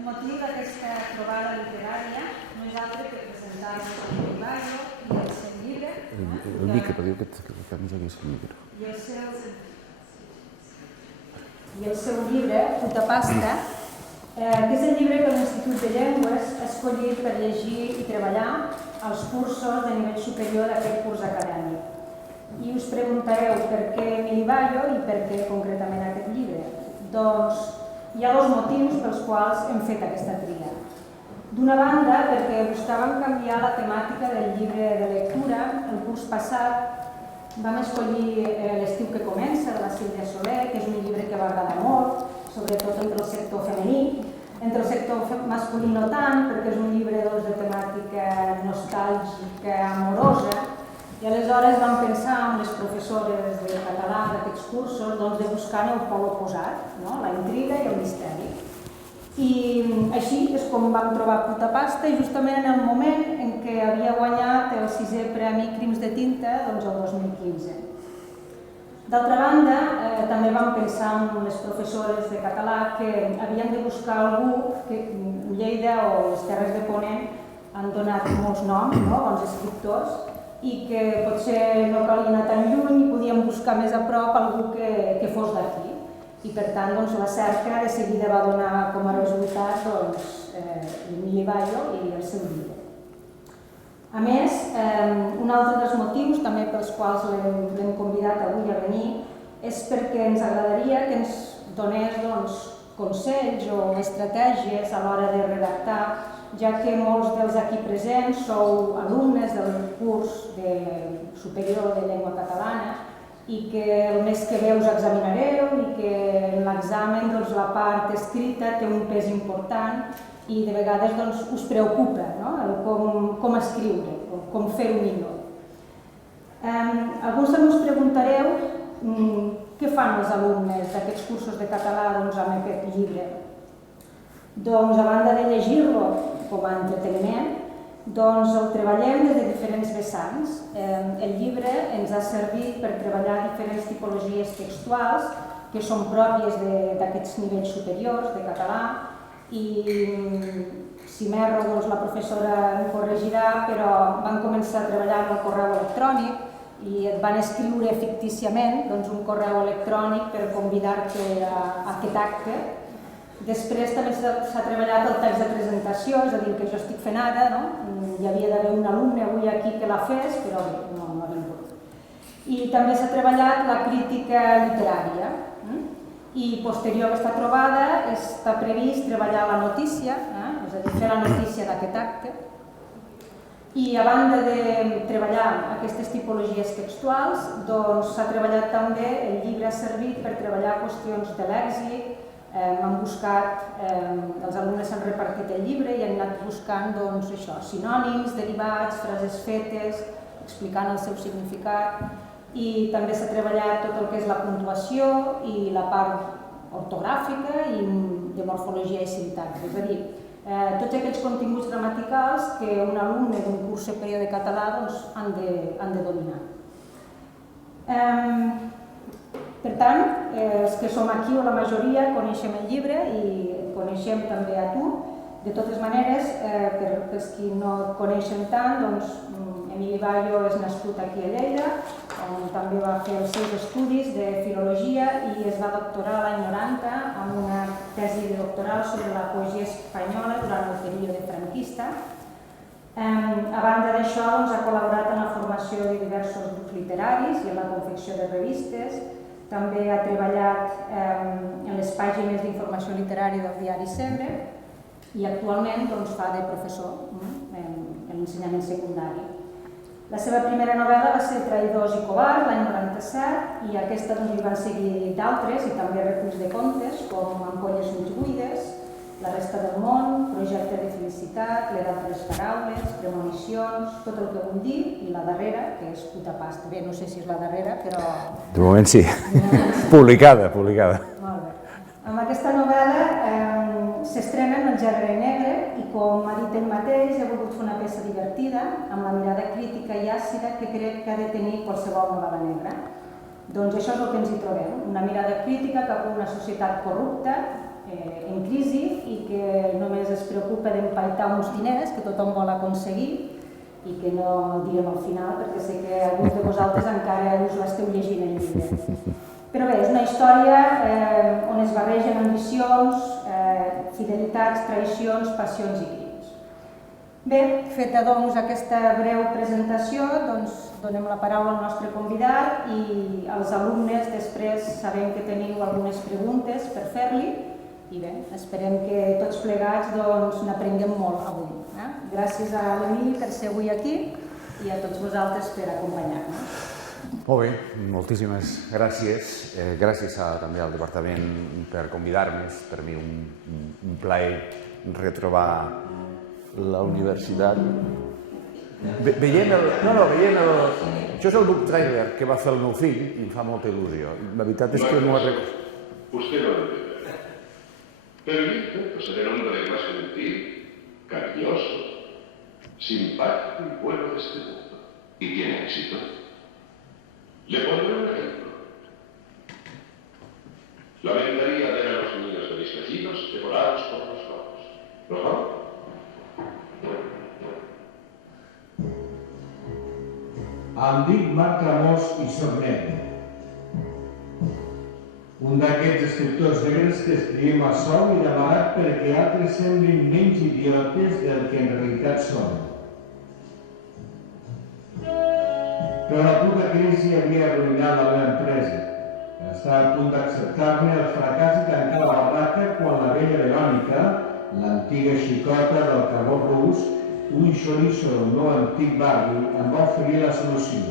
El motiu d'aquesta trobada literària no és altre que presentar-vos el Milibayo i el seu llibre. El micro, diu que ens hagués el micro. I el seu llibre, Puta Pasta, que és el llibre que l'Institut de Llengües ha escollit per llegir i treballar als cursos de nivell superior d'aquest curs acadèmic. I us preguntareu per què Milibayo i per què concretament aquest llibre. Doncs hi ha dos motius pels quals hem fet aquesta tria. D'una banda, perquè buscàvem canviar la temàtica del llibre de lectura. El curs passat vam escollir L'estiu que comença, de la Sílvia Soler, que és un llibre que va agradar molt, sobretot entre el sector femení. Entre el sector masculí no tant, perquè és un llibre de temàtica nostàlgica, amorosa, i aleshores vam pensar amb les professores de català d'aquests cursos de buscar el pol oposat, la intriga i el misteri. I així és com vam trobar Puta Pasta, i justament en el moment en què havia guanyat el 6è Premi Crims de Tinta, el 2015. D'altra banda, també vam pensar en les professores de català que havien de buscar algú que Lleida o les Terres de Ponent han donat molts noms, bons escriptors, i que potser no calia anar tan lluny i podíem buscar més a prop algú que fos d'aquí. I per tant, la cerca de seguida va donar com a resultat el Milibayo i el seu llibre. A més, un altre dels motius també pels quals l'hem convidat avui a venir és perquè ens agradaria que ens donés consells o estratègies a l'hora de redactar, ja que molts dels aquí presents sou alumnes del curs superior de llengua catalana i que el mes que ve us examinareu i que en l'examen la part escrita té un pes important i de vegades us preocupa com escriure o com fer-ho millor. Alguns també us preguntareu què fan els alumnes d'aquests cursos de català amb aquest llibre. Doncs, a banda de llegir-lo com a entreteniment, el treballem des de diferents vessants. El llibre ens ha servit per treballar diferents tipologies textuals que són pròpies d'aquests nivells superiors de català i, si m'erro, la professora em corregirà, però van començar a treballar amb el correu electrònic i et van escriure fictíciament un correu electrònic per convidar-te a aquest acte. Després també s'ha treballat el text de presentació, és a dir, que jo estic fent ara, hi havia d'haver un alumne avui aquí que la fes, però bé, no ha vingut. I també s'ha treballat la crítica literària i posterior a aquesta trobada està previst treballar la notícia, és a dir, fer la notícia d'aquest acte. I a banda de treballar aquestes tipologies textuals, s'ha treballat també, el llibre ha servit per treballar qüestions de lèxic. Han buscat, els alumnes s'han repartit el llibre i han anat buscant sinònims, derivats, frases fetes, explicant el seu significat, i també s'ha treballat tot el que és la puntuació i la part ortogràfica i de morfologia i sintaxi, és a dir, tots aquests continguts gramaticals que un alumne d'un curs superior de català han de dominar. Per tant, els que som aquí o la majoria coneixem el llibre i et coneixem també a tu. De totes maneres, pels qui no et coneixen tant, Milibayo és nascut aquí a Lleida, on també va fer els seus estudis de filologia i es va doctorar l'any 90 amb una tesi doctoral sobre la poesia espanyola durant el període franquista. A banda d'això, ha col·laborat en la formació de diversos grups literaris i en la confecció de revistes. També ha treballat en les pàgines d'informació literària del diari Segre i actualment fa de professor en l'ensenyament secundari. La seva primera novel·la va ser Traïdors i covards, l'any 97, i aquesta li van seguir d'altres i també reculls de contes com Ampolles mig buides, La resta del món, Projecte de felicitat, L'edat de les paraules, Premonicions, Tot el que vull dir, i la darrera, que és Puta Pasta. Bé, no sé si és la darrera, però... De moment sí. Publicada. Molt bé. Amb aquesta novel·la s'estrena en el gènere negre i, com ha dit ell mateix, he volgut fer una peça divertida amb la mirada crítica i àcida que crec que ha de tenir qualsevol novel·la negra. Doncs això és el que ens hi trobem, una mirada crítica cap a una societat corrupta, en crisi i que només preocupa d'empaitar uns diners que tothom vol aconseguir i que no direm al final perquè sé que alguns de vosaltres encara us l'esteu llegint el llibre. Però bé, és una història on es barregen ambicions, fidelitats, traïcions, passions i crims. Bé, feta doncs aquesta breu presentació, doncs donem la paraula al nostre convidat i als alumnes després sabem que teniu algunes preguntes per fer-li i bé, esperem que tots plegats n'aprenguem molt avui. Gràcies a l'Emili per ser avui aquí i a tots vosaltres per acompanyar-nos. Molt bé, moltíssimes gràcies. Gràcies també al departament per convidar-me. És per mi un plaer retrobar la universitat. Veient el... Això és el book trailer que va fer el meu fill i em fa molta il·lusió. La veritat és que no ho recordo. Usted no lo entiende. Pero yo intento ser el hombre más gentil, cariñoso, simpático y bueno de este mundo. ¿Y tiene éxito? Le pondré un ejemplo. Lamentaría ver a los niños de mis vecinos devorados por los lobos. ¿No? Em dic Marc Ramós i soc negre. Un d'aquests escriptors negres que escrivim a sol i d'amagat perquè altres semblin menys idiotes del que en realitat són. Però la puta crisi havia arruïnat la meva empresa. Estava a punt d'acceptar-ne el fracàs i tancar la barraca quan la vella Verònica, l'antiga xicota del carbó rus, un xoriço del meu antic barri, em va oferir la solució: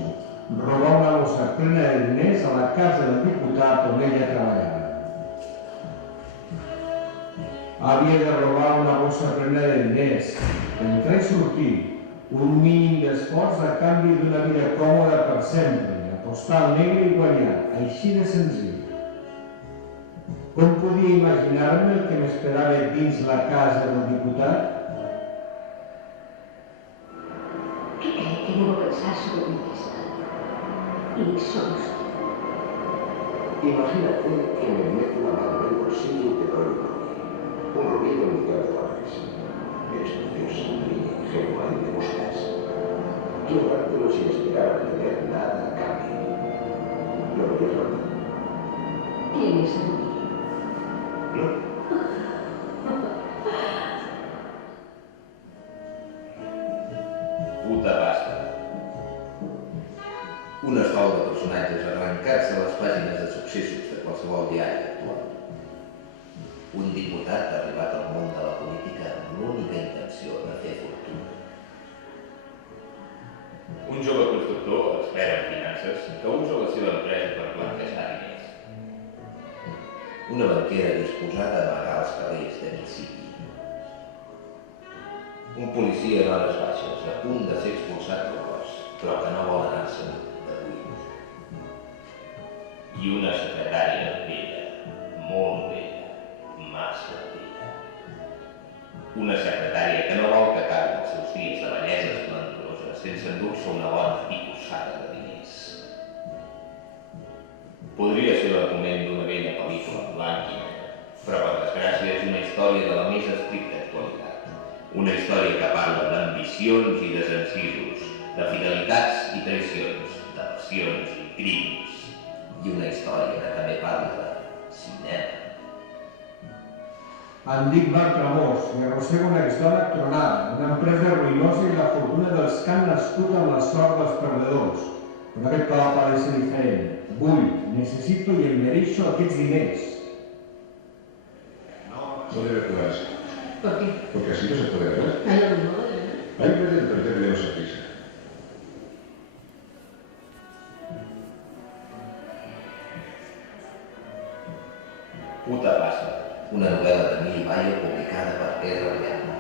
robar una bossa plena de diners a la casa del diputat on ella treballava. Havia de robar una bossa plena de diners, entrar i sortir, un mínim d'esforç a canvi d'una vida còmoda per sempre, apostar al negre i guanyar, així de senzill. Com podia imaginar-me el que m'esperava dins la casa del diputat? ¿Qué cree que debo pensar sobre mi destino? Y solo usted. Imagínate que me meto la mano en el bolsillo y te doy un rubí de $1 millón. Eres preciosa, niña ingenua y te gustas. Quiero dártelo sin esperar a tener nada a cambio. ¿Lo verías normal? ¿Quién es el rubí? ¿No? Puta pasta. Un escola de personatges arrencats a les pàgines de successos de qualsevol diari actual. Un diputat arribat al món de la política amb l'única intenció de fer fortuna. Un jove constructor, expert en finances, que usa la seva empresa per plantejar diners. Una banquera disposada a amagar els calés de Mississippi. Un policia en hores baixes, a punt de ser expulsat del cos, però que no vol anar-se'n de buit. I una secretària vella, molt vella, massa vella. Una secretària que no vol que acabin els seus dies de bellesa esplendorosa sense endur-se una bona picossada de diners. Podria ser l'argument d'una vella pel·lícula en blanc i negre, però per desgràcia és una història de la més estricta actualitat. Una història que parla d'ambicions i desencisos, de fidelitats i traïcions, de passions i crims. I una història que també parla de cinema. Em dic Marc Ramós i arrossego una exdona tronada, una empresa ruïnosa i la fortuna dels que han nascut amb la sort dels perdedors. Però aquest cop ha de ser diferent. Vull, necessito i em mereixo aquests diners. No debe jugarse. ¿Por qué? Porque así no se puede ver. Hay algún modo de ver. Hay que ver el perder de esa prisa. Puta pasta. Una novel·la d'Emili Bayo publicada per Pedro Riano.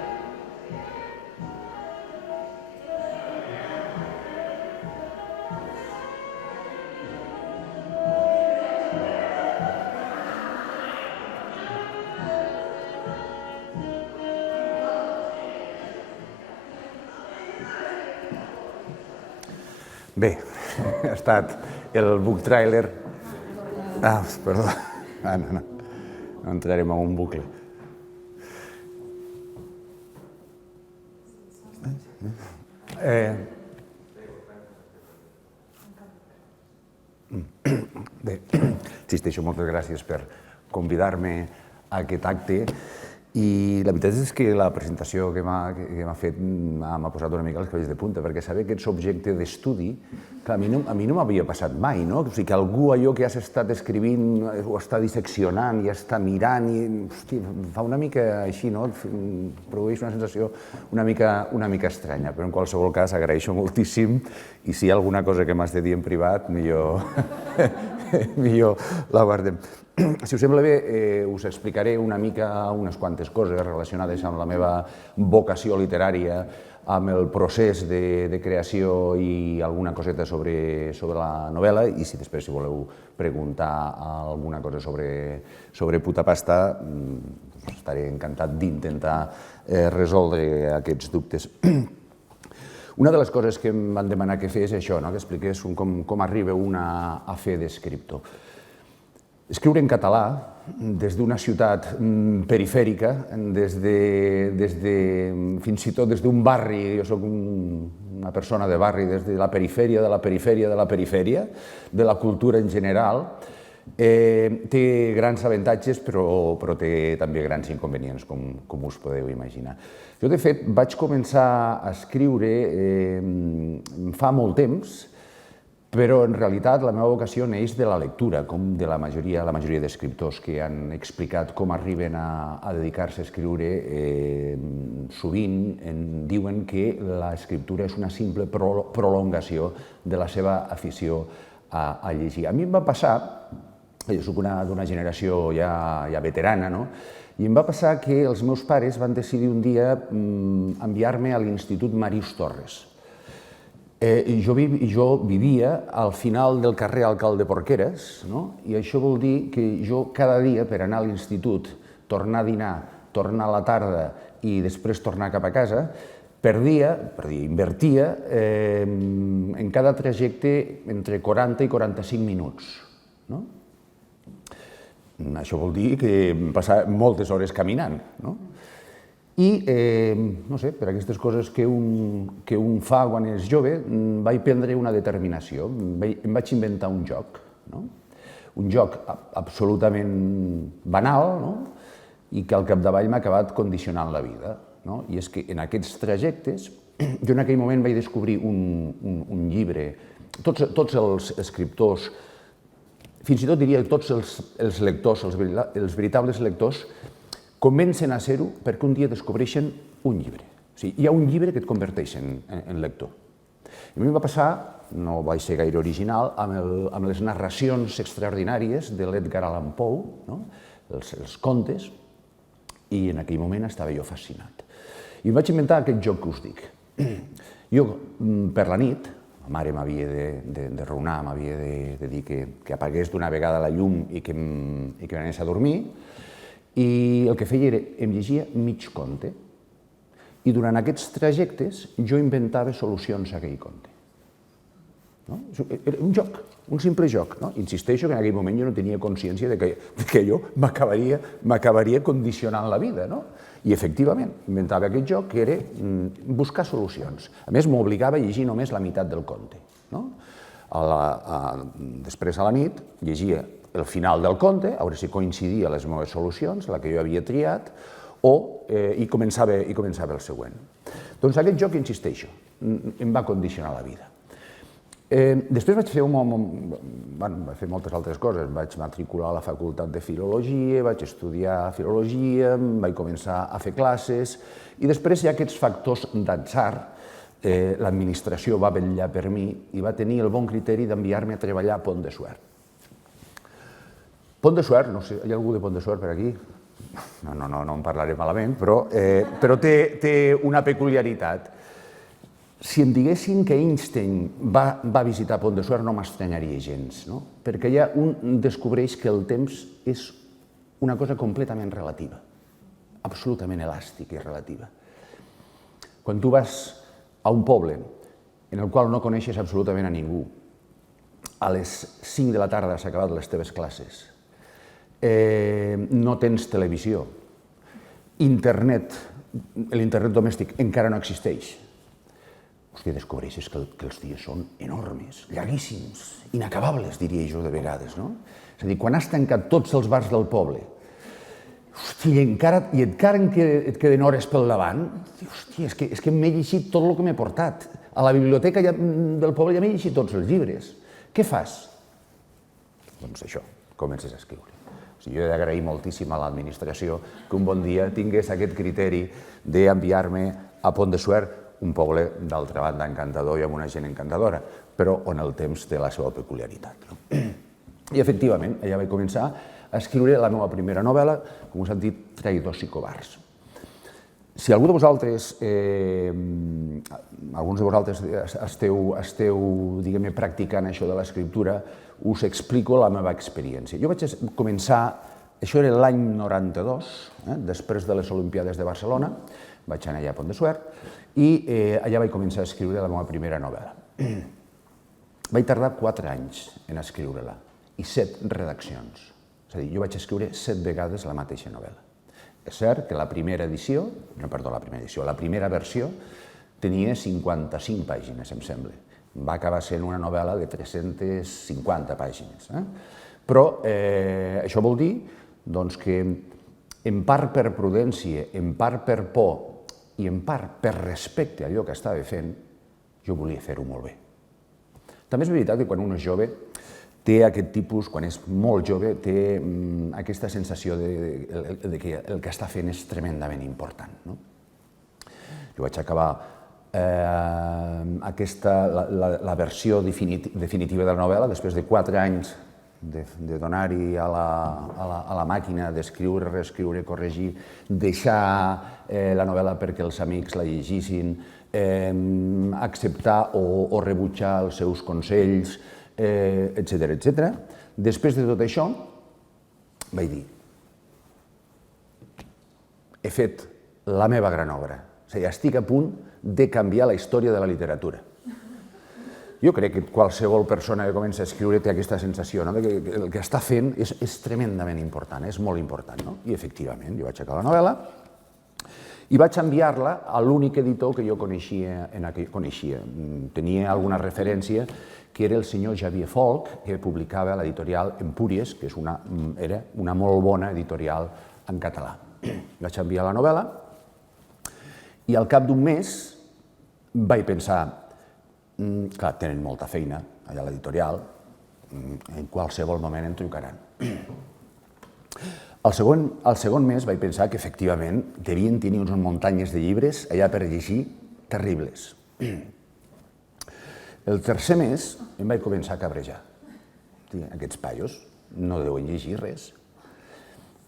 Bé, ha estat el book trailer... perdó. No entrarem en un bucle. Bé, insisteixo, moltes gràcies per convidar-me a aquest acte i la veritat és que la presentació que m'ha fet m'ha posat una mica els cabells de punta, perquè saber que ets objecte d'estudi, a mi no m'havia passat mai, no? O sigui, que algú allò que has estat escrivint ho està disseccionant i està mirant i, hosti, fa una mica així, no? Produeix una sensació una mica estranya, però en qualsevol cas agraeixo moltíssim i si hi ha alguna cosa que m'has de dir en privat, millor la guardem. Si us sembla bé, us explicaré una mica unes quantes coses relacionades amb la meva vocació literària, amb el procés de creació i alguna coseta sobre la novel·la i si després si voleu preguntar alguna cosa sobre Puta Pasta estaré encantat d'intentar resoldre aquests dubtes. Una de les coses que em van demanar que fes és això, que expliqués com arriba una a fer d'escriptor. Escriure en català des d'una ciutat perifèrica, fins i tot des d'un barri, jo soc una persona de barri, des de la perifèria, de la perifèria, de la perifèria, de la cultura en general, té grans avantatges però té també grans inconvenients, com us podeu imaginar. Jo, de fet, vaig començar a escriure fa molt temps, però en realitat la meva vocació neix de la lectura, com de la majoria d'escriptors que han explicat com arriben a dedicar-se a escriure. Sovint diuen que l'escriptura és una simple prolongació de la seva afició a llegir. A mi em va passar, jo soc d'una generació ja veterana, i em va passar que els meus pares van decidir un dia enviar-me a l'Institut Màrius Torres. Jo vivia al final del carrer Alcalde Porqueres i això vol dir que jo cada dia per anar a l'institut, tornar a dinar, tornar a la tarda i després tornar cap a casa, invertia en cada trajecte entre 40 i 45 minuts. Això vol dir que passava moltes hores caminant. I, no sé, per aquestes coses que un fa quan és jove, vaig prendre una determinació. Em vaig inventar un joc. Un joc absolutament banal i que al capdavall m'ha acabat condicionant la vida. I és que en aquests trajectes, jo en aquell moment vaig descobrir un llibre, tots els escriptors, fins i tot diria tots els lectors, els veritables lectors, comencen a ser-ho perquè un dia descobreixen un llibre. O sigui, hi ha un llibre que et converteix en lector. A mi em va passar, no vaig ser gaire original, amb les narracions extraordinàries de l'Edgar Allan Poe, els contes, i en aquell moment estava jo fascinat. I em vaig inventar aquest joc que us dic. Jo, per la nit, la mare m'havia de raonar, m'havia de dir que apagués d'una vegada la llum i que m'anés a dormir, i el que feia era, em llegia mig conte, i durant aquests trajectes jo inventava solucions a aquell conte. Era un joc, un simple joc. Insisteixo que en aquell moment jo no tenia consciència que allò m'acabaria condicionant la vida. I efectivament, inventava aquest joc que era buscar solucions. A més, m'obligava a llegir només la meitat del conte. Després a la nit llegia el final del conte, a veure si coincidia les meves solucions, la que jo havia triat, i començava el següent. Doncs aquest joc, insisteixo, em va condicionar la vida. Després vaig fer moltes altres coses. Vaig matricular a la Facultat de Filologia, vaig estudiar Filologia, vaig començar a fer classes, i després hi ha aquests factors d'atzar. L'administració va vetllar per mi i va tenir el bon criteri d'enviar-me a treballar a Pont de Suert. Pont de Suert, no sé, hi ha algú de Pont de Suert per aquí? No en parlaré malament, però té una peculiaritat. Si em diguessin que Einstein va visitar Pont de Suert no m'estranyaria gens, perquè allà un descobreix que el temps és una cosa completament relativa, absolutament elàstica i relativa. Quan tu vas a un poble en el qual no coneixes absolutament a ningú, a les 5 de la tarda s'han acabat les teves classes, no tens televisió, l'internet domèstic encara no existeix, hòstia, descobreixes que els dies són enormes, llarguíssims, inacabables, diria jo de vegades, no? És a dir, quan has tancat tots els bars del poble, hòstia, i encara et queden hores pel davant, hòstia, és que m'he llegit tot el que m'he portat. A la biblioteca del poble ja m'he llegit tots els llibres. Què fas? Doncs això, comences a escriure. O sigui, jo he d'agrair moltíssim a l'administració que un bon dia tingués aquest criteri d'enviar-me a Pont de Suert, un poble, d'altra banda, encantador i amb una gent encantadora, però on el temps té la seva peculiaritat. I, efectivament, allà vaig començar a escriure la meva primera novel·la, com us han dit, Traïdors i covards. Si algú de vosaltres, alguns de vosaltres esteu, diguem-ne, practicant això de l'escriptura, us explico la meva experiència. Jo vaig començar, això era l'any 92, després de les Olimpiades de Barcelona, vaig anar allà a Pont de Suert, i allà vaig començar a escriure la meva primera novel·la. Vaig tardar 4 anys en escriure-la i 7 redaccions. És a dir, jo vaig escriure 7 vegades la mateixa novel·la. És cert que la primera versió tenia 55 pàgines, em sembla. Va acabar sent una novel·la de 350 pàgines. Però això vol dir que, en part per prudència, en part per por i en part per respecte a allò que estava fent, jo volia fer-ho molt bé. També és veritat que quan un és jove té aquest tipus, quan és molt jove, té aquesta sensació que el que està fent és tremendament important. Jo vaig acabar la versió definitiva de la novel·la després de 4 anys de donar-hi a la màquina d'escriure, reescriure, corregir, deixar la novel·la perquè els amics la llegissin, acceptar o rebutjar els seus consells, etc. Després de tot això, vaig dir, he fet la meva gran obra. És a dir, estic a punt de canviar la història de la literatura. Jo crec que qualsevol persona que comença a escriure té aquesta sensació que el que està fent és tremendament important, és molt important. I, efectivament, jo vaig acabar la novel·la i vaig enviar-la a l'únic editor que jo coneixia. Tenia alguna referència, que era el senyor Xavier Folch, que publicava a l'editorial Empúries, que era una molt bona editorial en català. Vaig enviar la novel·la i al cap d'un mes vaig pensar, clar, tenen molta feina allà a l'editorial, en qualsevol moment em trucaran. Al segon mes vaig pensar que, efectivament, devien tenir unes muntanyes de llibres allà per llegir terribles. El tercer mes em vaig començar a cabrejar. Aquests paios no deuen llegir res.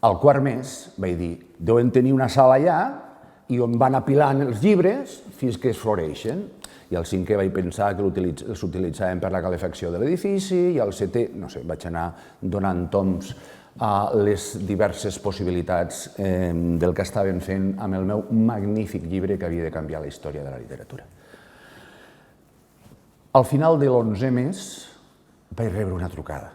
Al quart mes vaig dir, deuen tenir una sala allà i on van apilant els llibres fins que es floreixen. I al cinquè vaig pensar que els utilitzaven per la calefacció de l'edifici i al setè, no sé, vaig anar donant toms a les diverses possibilitats del que estaven fent amb el meu magnífic llibre que havia de canviar la història de la literatura. Al final de l'11è mes vaig rebre una trucada.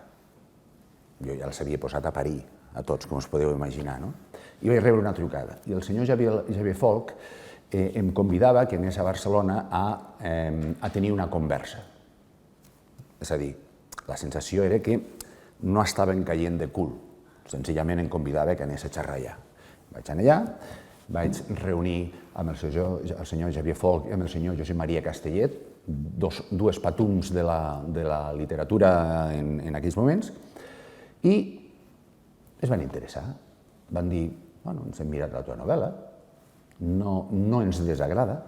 Jo ja els havia posat a parir, a tots, com us podeu imaginar, no? I vaig rebre una trucada. I el senyor Xavier Folch em convidava que anés a Barcelona a tenir una conversa. És a dir, la sensació era que no estaven caient de cul. Senzillament em convidava que anés a xerrar allà. Vaig anar allà, vaig reunir amb el senyor Xavier Folch i amb el senyor Josep Maria Castellet, dues patums de la literatura en aquells moments, i es van interessar. Van dir, bueno, ens hem mirat la teva novel·la, no ens desagrada,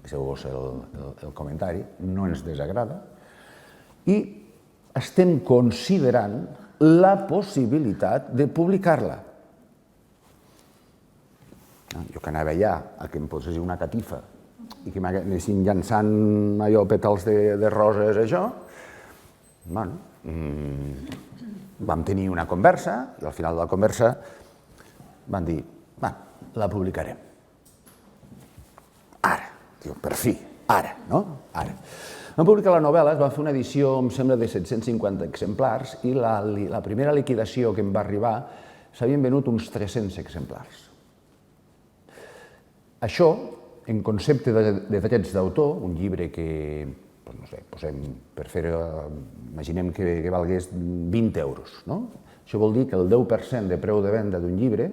fixeu-vos el comentari, no ens desagrada, i estem considerant la possibilitat de publicar-la. Jo que anava allà a que em posés una catifa i que m'anessin llançant allò pètals de roses, això, bueno, vam tenir una conversa i al final de la conversa van dir, va, la publicarem. Ara, diu, per fi, ara, no? Ara. Vam publicar la novel·la, es va fer una edició, em sembla, de 750 exemplars i la primera liquidació que em va arribar s'havien venut uns 300 exemplars. Això en concepte de drets d'autor, un llibre que, no sé, per fer-ho, imaginem que valgués 20 euros, no? Això vol dir que el 10% de preu de venda d'un llibre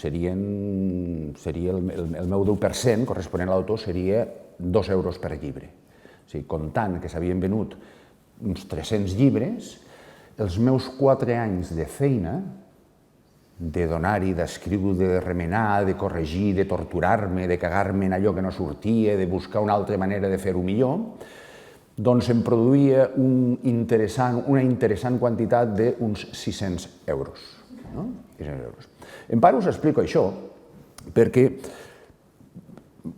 seria el meu 10%, corresponent a l'autor, seria 2 euros per llibre. O sigui, comptant que s'havien venut uns 300 llibres, els meus 4 anys de feina, de donar-hi, d'escriure, de remenar, de corregir, de torturar-me, de cagar-me en allò que no sortia, de buscar una altra manera de fer-ho millor, doncs em produïa una interessant quantitat d'uns 600 euros. En part us explico això perquè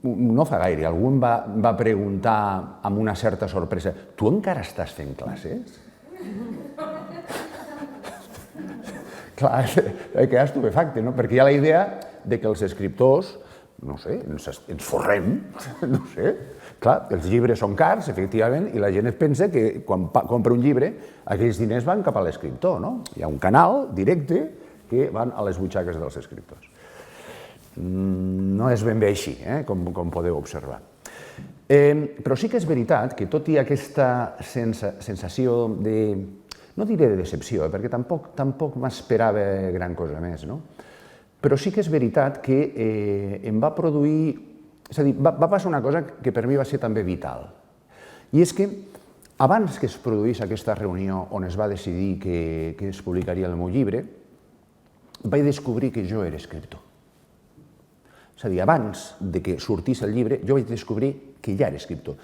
no fa gaire algú em va preguntar amb una certa sorpresa: tu encara estàs fent classes? Clar, he quedat estupefacte, perquè hi ha la idea que els escriptors, no sé, ens forrem, no sé. Clar, els llibres són cars, efectivament, i la gent es pensa que quan compra un llibre, aquells diners van cap a l'escriptor, no? Hi ha un canal directe que van a les butxaques dels escriptors. No és ben bé així, com podeu observar. Però sí que és veritat que tot i aquesta sensació de, no diré de decepció, perquè tampoc m'esperava gran cosa més, no? Però sí que és veritat que em va produir, és a dir, va passar una cosa que per mi va ser també vital. I és que abans que es produís aquesta reunió on es va decidir que es publicaria el meu llibre, vaig descobrir que jo era escriptor. És a dir, abans que sortís el llibre, jo vaig descobrir que ja era escriptor.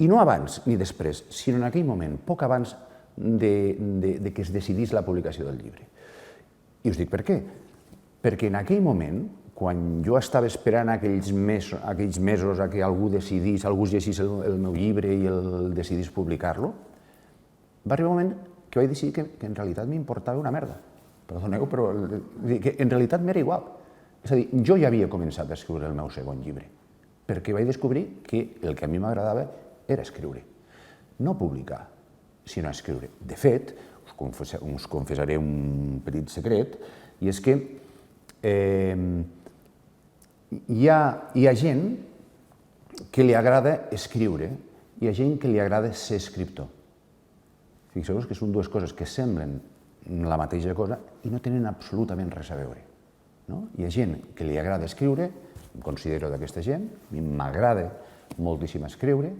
I no abans ni després, sinó en aquell moment, poc abans que es decidís la publicació del llibre. I us dic per què? Perquè en aquell moment, quan jo estava esperant aquells mesos a que algú decidís, algú llegís el meu llibre i el decidís publicar-lo, va arribar un moment que vaig decidir que en realitat m'importava una merda. Perdoneu, però que en realitat m'era igual. És a dir, jo ja havia començat a escriure el meu segon llibre, perquè vaig descobrir que el que a mi m'agradava era escriure. No publicar, sinó escriure. De fet, us confessaré un petit secret, i és que hi ha gent que li agrada escriure i hi ha gent que li agrada ser escriptor. Fixeu-vos que són dues coses que semblen la mateixa cosa i no tenen absolutament res a veure. Hi ha gent que li agrada escriure, em considero d'aquesta gent, a mi m'agrada moltíssim escriure,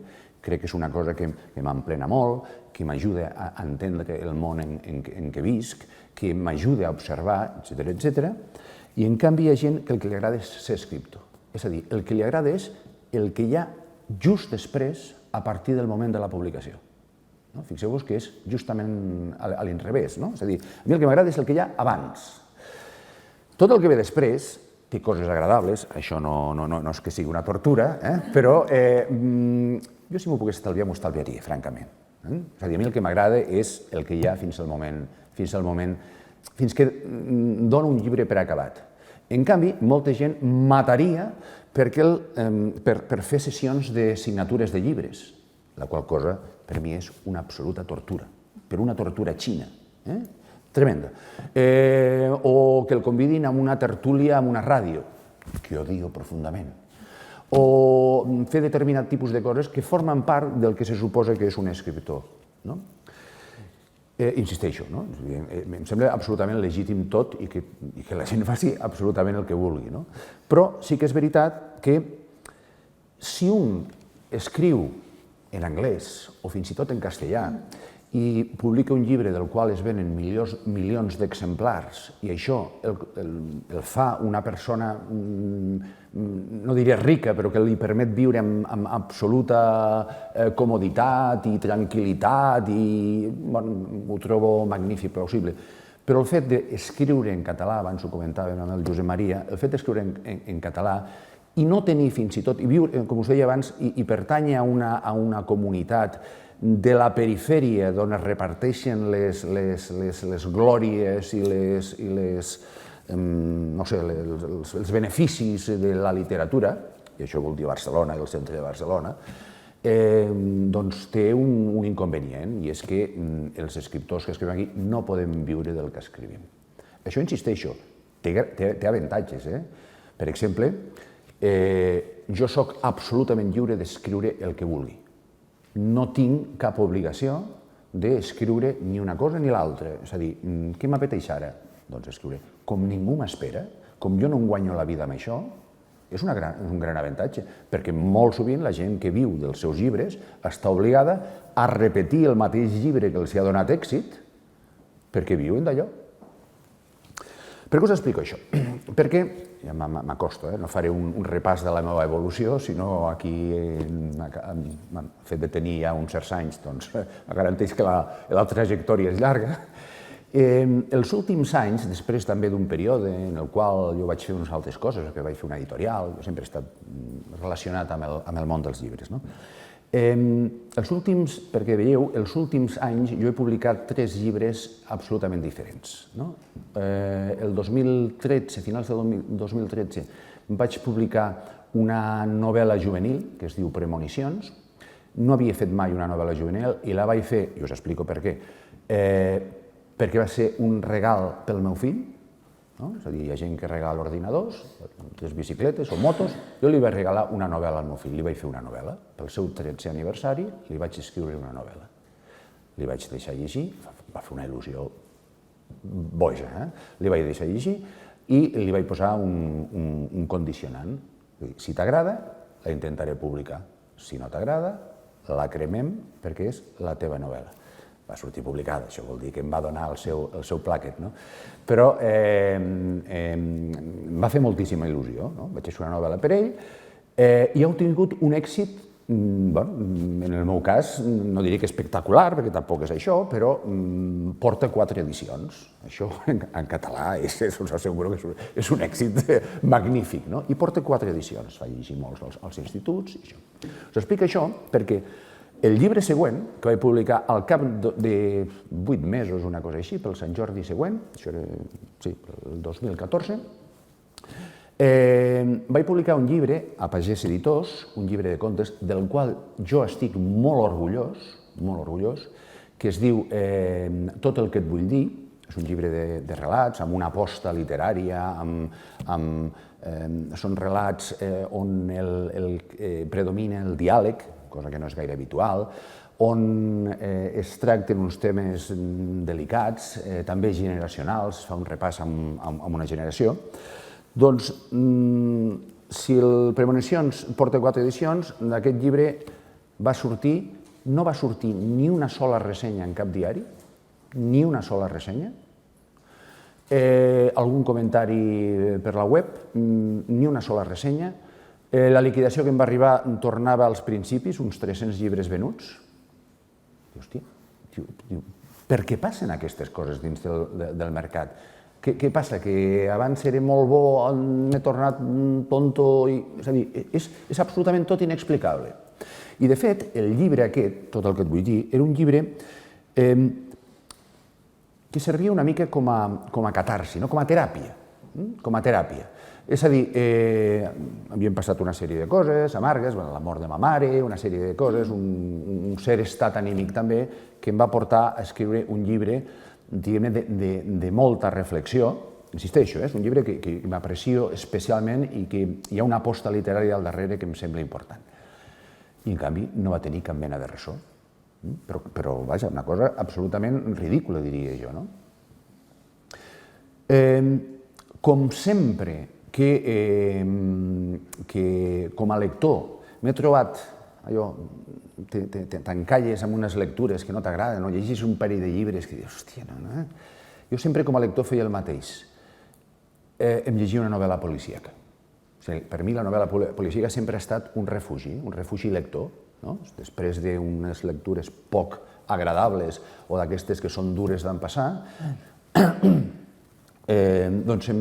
crec que és una cosa que m'emplena molt, que m'ajuda a entendre el món en què visc, que m'ajuda a observar, etc. I en canvi hi ha gent que el que li agrada és ser escriptor. És a dir, el que li agrada és el que hi ha just després, a partir del moment de la publicació. Fixeu-vos que és justament a l'inrevés. És a dir, a mi el que m'agrada és el que hi ha abans. Tot el que ve després té coses agradables, això no és que sigui una tortura, però jo si m'ho pogués estalviar, m'ho estalviaria, francament. És a dir, a mi el que m'agrada és el que hi ha fins que dono un llibre per acabat. En canvi, molta gent mataria per fer sessions de signatures de llibres, la qual cosa per mi és una absoluta tortura, però una tortura xina, tremenda. O que el convidin a una tertúlia en una ràdio, que odio profundament. O fer determinat tipus de coses que formen part del que se suposa que és un escriptor. Insisteixo, em sembla absolutament legítim tot i que la gent faci absolutament el que vulgui. Però sí que és veritat que si un escriu en anglès o fins i tot en castellà i publica un llibre del qual es venen milions d'exemplars i això el fa una persona, no diré rica, però que li permet viure amb absoluta comoditat i tranquil·litat i ho trobo magnífic, plausible. Però el fet d'escriure en català, abans ho comentàvem amb el Josep Maria, el fet d'escriure en català i no tenir fins i tot, i viure, com us deia abans, i pertànyer a una comunitat de la perifèria d'on es reparteixen les glòries i els beneficis de la literatura, i això vol dir Barcelona i el centre de Barcelona, doncs té un inconvenient, i és que els escriptors que escrivim aquí no podem viure del que escrivim. Això, insisteixo, té avantatges. Per exemple, Jo sóc absolutament lliure d'escriure el que vulgui. No tinc cap obligació d'escriure ni una cosa ni l'altra. És a dir, què m'apeteix ara? Doncs escriure. Com ningú m'espera, com jo no em guanyo la vida amb això, és un gran avantatge, perquè molt sovint la gent que viu dels seus llibres està obligada a repetir el mateix llibre que els ha donat èxit perquè viuen d'allò. Per què us explico això? Perquè, ja m'acosto, no faré un repàs de la meva evolució, sinó aquí, el fet de tenir ja uns certs anys, doncs garanteix que la trajectòria és llarga. Els últims anys, després també d'un període en el qual jo vaig fer unes altres coses, que vaig fer una editorial, jo sempre he estat relacionat amb el món dels llibres. Perquè veieu, els últims anys jo he publicat 3 llibres absolutament diferents. El 2013, finals del 2013, vaig publicar una novel·la juvenil que es diu Premonicions. No havia fet mai una novel·la juvenil i la vaig fer, i us explico per què, perquè va ser un regal pel meu fill. És a dir, hi ha gent que regala ordinadors, les bicicletes o motos. Jo li vaig regalar una novel·la al meu fill, li vaig fer una novel·la. Pel seu 13è aniversari li vaig escriure una novel·la. Li vaig deixar llegir, va fer una il·lusió boja, li vaig deixar llegir i li vaig posar un condicionant. Si t'agrada, la intentaré publicar. Si no t'agrada, la cremem perquè és la teva novel·la. Va sortir publicada, això vol dir que em va donar el seu plaquet, no? Però em va fer moltíssima il·lusió, vaig escriure una novel·la per ell i ha obtingut un èxit, en el meu cas, no diria que espectacular, perquè tampoc és això, però porta 4 edicions. Això en català us asseguro que és un èxit magnífic, no? I porta 4 edicions, va llegir molts als instituts i això. Us explico això perquè el llibre següent, que vaig publicar al cap de 8 mesos, una cosa així, pel Sant Jordi següent, això era, sí, el 2014, vaig publicar un llibre a Pagès Editors, un llibre de contes, del qual jo estic molt orgullós, que es diu Tot el que et vull dir. És un llibre de relats, amb una aposta literària, són relats on predomina el diàleg, cosa que no és gaire habitual, on es tracten uns temes delicats, també generacionals, fa un repàs amb una generació. Doncs, si el Premonicions porta 4 edicions, d'aquest llibre no va sortir ni una sola ressenya en cap diari, ni una sola ressenya, algun comentari per la web, ni una sola ressenya. La liquidació que em va arribar tornava als principis, uns 300 llibres venuts. Hòstia, per què passen aquestes coses dins del mercat? Què passa? Que abans era molt bo, m'he tornat tonto... És a dir, és absolutament tot inexplicable. I, de fet, el llibre aquest, Tot el que et vull dir, era un llibre que servia una mica com a catarsi, com a teràpia. És a dir, havien passat una sèrie de coses amargues, la mort de ma mare, una sèrie de coses, un cert estat anímic també, que em va portar a escriure un llibre, diguem-ne, de molta reflexió. Insisteixo, és un llibre que m'aprecio especialment i que hi ha una aposta literària al darrere que em sembla important. I, en canvi, no va tenir cap mena de ressò. Però, vaja, una cosa absolutament ridícula, diria jo, no? Com sempre que com a lector m'he trobat allò, t'encalles amb unes lectures que no t'agraden, no llegis un parell de llibres que dius, hòstia, no. Jo sempre com a lector feia el mateix. Em llegia una novel·la policíaca. Per mi la novel·la policíaca sempre ha estat un refugi lector. Després d'unes lectures poc agradables o d'aquestes que són dures d'empassar, doncs em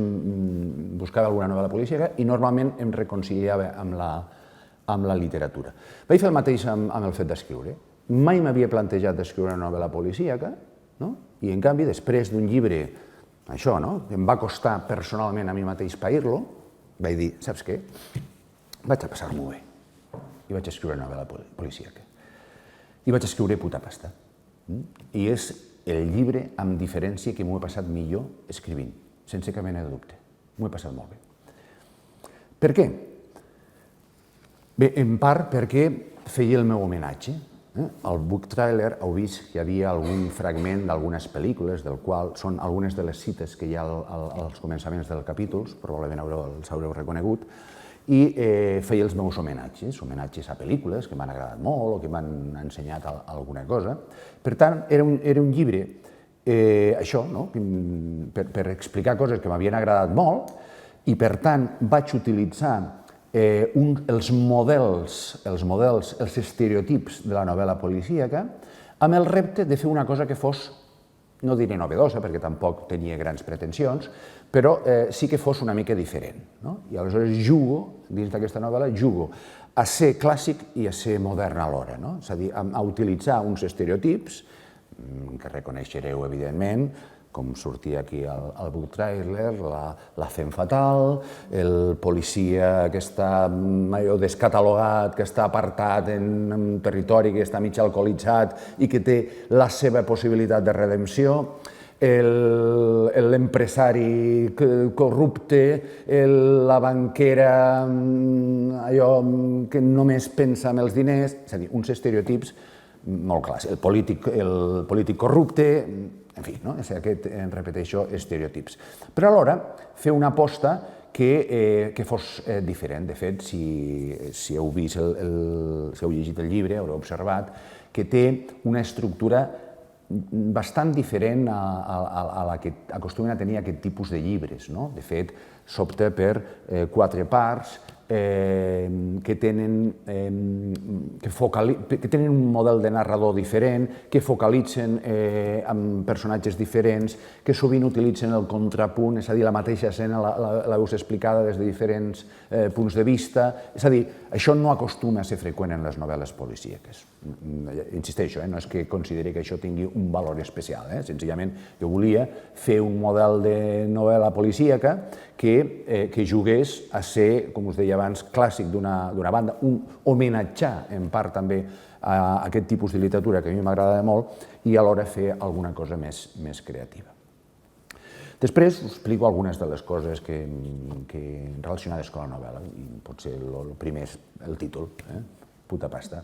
buscava alguna novel·la policíaca i normalment em reconciliava amb la literatura. Vaig fer el mateix amb el fet d'escriure. Mai m'havia plantejat d'escriure una novel·la policíaca i, en canvi, després d'un llibre, això, que em va costar personalment a mi mateix pair-lo, vaig dir, saps què? Vaig a passar-m'ho bé. I vaig escriure una novel·la policíaca. I vaig escriure Puta pasta. I és el llibre, amb diferència, que m'ho he passat millor escrivint, sense cap mena de dubte. M'ho he passat molt bé. Per què? Bé, en part perquè feia el meu homenatge. Al book trailer heu vist que hi havia algun fragment d'algunes pel·lícules, del qual són algunes de les cites que hi ha als començaments dels capítols, probablement els haureu reconegut, i feia els meus homenatges a pel·lícules que m'han agradat molt o que m'han ensenyat alguna cosa. Per tant, era un llibre, això, per explicar coses que m'havien agradat molt, i per tant vaig utilitzar els models, els estereotips de la novel·la policíaca, amb el repte de fer una cosa que fos, no diré novedosa, perquè tampoc tenia grans pretensions, però sí que fos una mica diferent. I aleshores jugo, dins d'aquesta novel·la, jugo a ser clàssic i a ser modern alhora. És a dir, a utilitzar uns estereotips, que reconeixereu evidentment, com sortia aquí al book trailer, la femme fatal, el policia que està descatalogat, que està apartat en un territori que està mig alcoholitzat i que té la seva possibilitat de redempció, l'empresari corrupte, la banquera allò que només pensa en els diners, és a dir, uns estereotips molt clars. El polític corrupte, en fi, és aquest, repeteixo, estereotips. Però alhora fer una aposta que fos diferent. De fet, si heu vist, si heu llegit el llibre, haureu observat que té una estructura bastant diferent a la que acostumen a tenir aquest tipus de llibres. De fet, s'opta per 4 parts, que tenen un model de narrador diferent, que focalitzen en personatges diferents, que sovint utilitzen el contrapunt, és a dir, la mateixa escena la veus explicada des de diferents punts de vista. És a dir, això no acostuma a ser freqüent en les novel·les policíaques. Insisteixo, no és que consideri que això tingui un valor especial, senzillament jo volia fer un model de novel·la policíaca que jugués a ser, com us deia abans, clàssic d'una banda, un homenatjar en part també a aquest tipus de literatura que a mi m'agrada molt i alhora fer alguna cosa més creativa. Després us explico algunes de les coses relacionades amb la novel·la. Potser el primer és el títol, Puta pasta.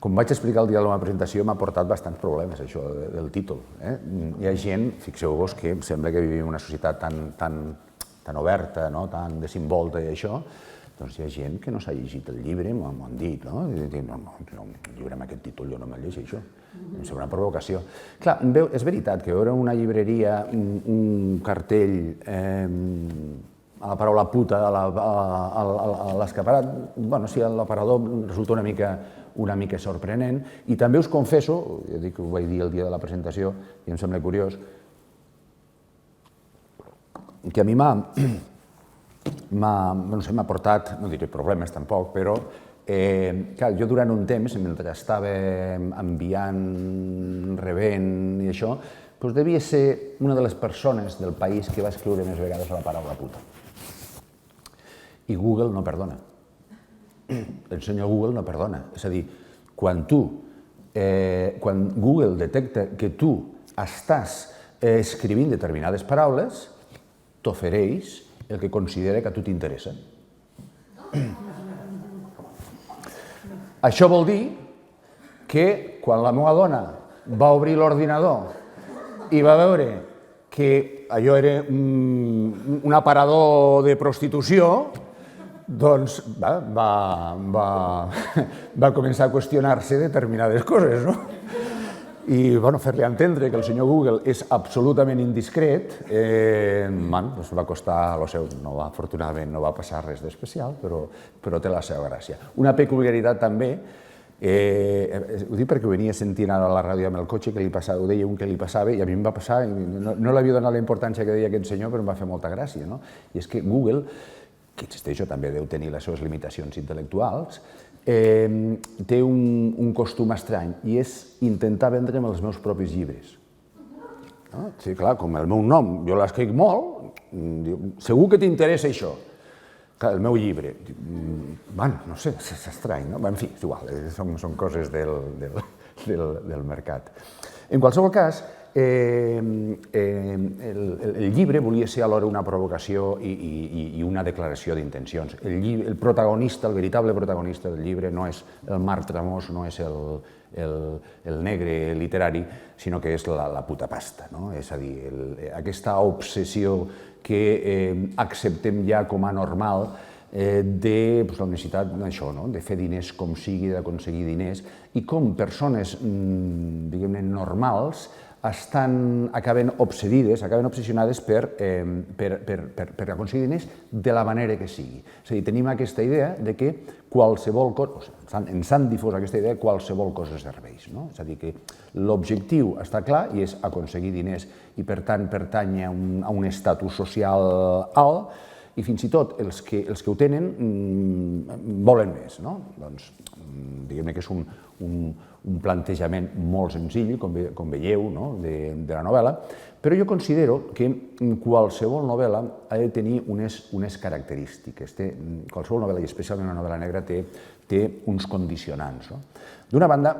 Com vaig explicar el dia de la meva presentació, m'ha portat bastants problemes, això del títol. Hi ha gent, fixeu-vos, que em sembla que vivim en una societat tan oberta, tan desimbolta i això, doncs hi ha gent que no s'ha llegit el llibre, m'ho han dit, no? Un llibre amb aquest títol jo no me'l llegeixo, em sembla una provocació. Clar, és veritat que veure en una llibreria un cartell a la paraula puta a l'escaparat, bueno, sí, l'aparador resulta una mica sorprenent, i també us confesso, jo dic que ho vaig dir el dia de la presentació i em sembla curiós, que a mi m'ha portat, no diré problemes tampoc, però jo durant un temps, mentre estava enviant, rebent i això, devia ser una de les persones del país que va escriure més vegades la paraula puta. I Google no perdona. El senyor Google no perdona. És a dir, quan Google detecta que tu estàs escrivint determinades paraules, t'ofereix el que considera que a tu t'interessa. Això vol dir que quan la meva dona va obrir l'ordinador i va veure que allò era un aparador de prostitució, doncs va començar a qüestionar-se determinades coses, no? I fer-li entendre que el senyor Google és absolutament indiscret, va costar el seu. Afortunadament no va passar res d'especial, però té la seva gràcia. Una peculiaritat també, ho dic perquè ho venia sentint ara a la ràdio amb el cotxe, que li passava, ho deia un que li passava, i a mi em va passar, no li havia donat la importància que deia aquest senyor, però em va fer molta gràcia, no? I és que Google, que insisteixo, també deu tenir les seves limitacions intel·lectuals, té un costum estrany, i és intentar vendre'm els meus propis llibres. Sí, clar, com el meu nom, jo l'escric molt, segur que t'interessa això, el meu llibre. Bueno, no sé, és estrany, no? En fi, és igual, són coses del mercat. En qualsevol cas, el llibre volia ser alhora una provocació i una declaració d'intencions. El protagonista, el veritable protagonista del llibre no és el Marc Tramós, no és el negre literari, sinó que és la puta pasta. És a dir, aquesta obsessió que acceptem ja com a normal de la necessitat de fer diners com sigui, d'aconseguir diners, i com persones, diguem-ne, normals, acaben obsessionades per aconseguir diners de la manera que sigui. És a dir, tenim aquesta idea de que qualsevol cosa, ens han difós aquesta idea de qualsevol cosa serveix. És a dir, que l'objectiu està clar i és aconseguir diners i, per tant, pertànyer a un estatus social alt, i fins i tot els que ho tenen volen més. Doncs, diguem-ne que és un plantejament molt senzill, com veieu, de la novel·la, però jo considero que qualsevol novel·la ha de tenir unes característiques. Qualsevol novel·la, i especialment una novel·la negra, té uns condicionants. D'una banda,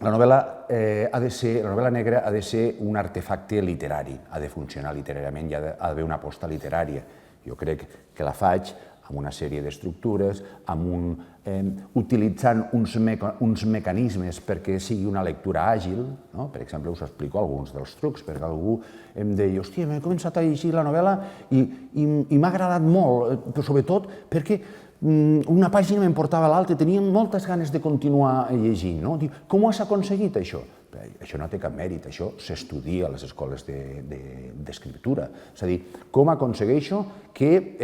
la novel·la negra ha de ser un artefacte literari, ha de funcionar literàriament i ha d'haver una aposta literària. Jo crec que la faig amb una sèrie d'estructures, utilitzant uns mecanismes perquè sigui una lectura àgil. Per exemple, us explico alguns dels trucs, perquè algú em deia, hòstia, m'he començat a llegir la novel·la i m'ha agradat molt, però sobretot perquè una pàgina me'n portava a l'altra, tenia moltes ganes de continuar llegint. Com ho has aconseguit, això? Això no té cap mèrit, això s'estudia a les escoles d'escriptura. És a dir, com aconsegueixo que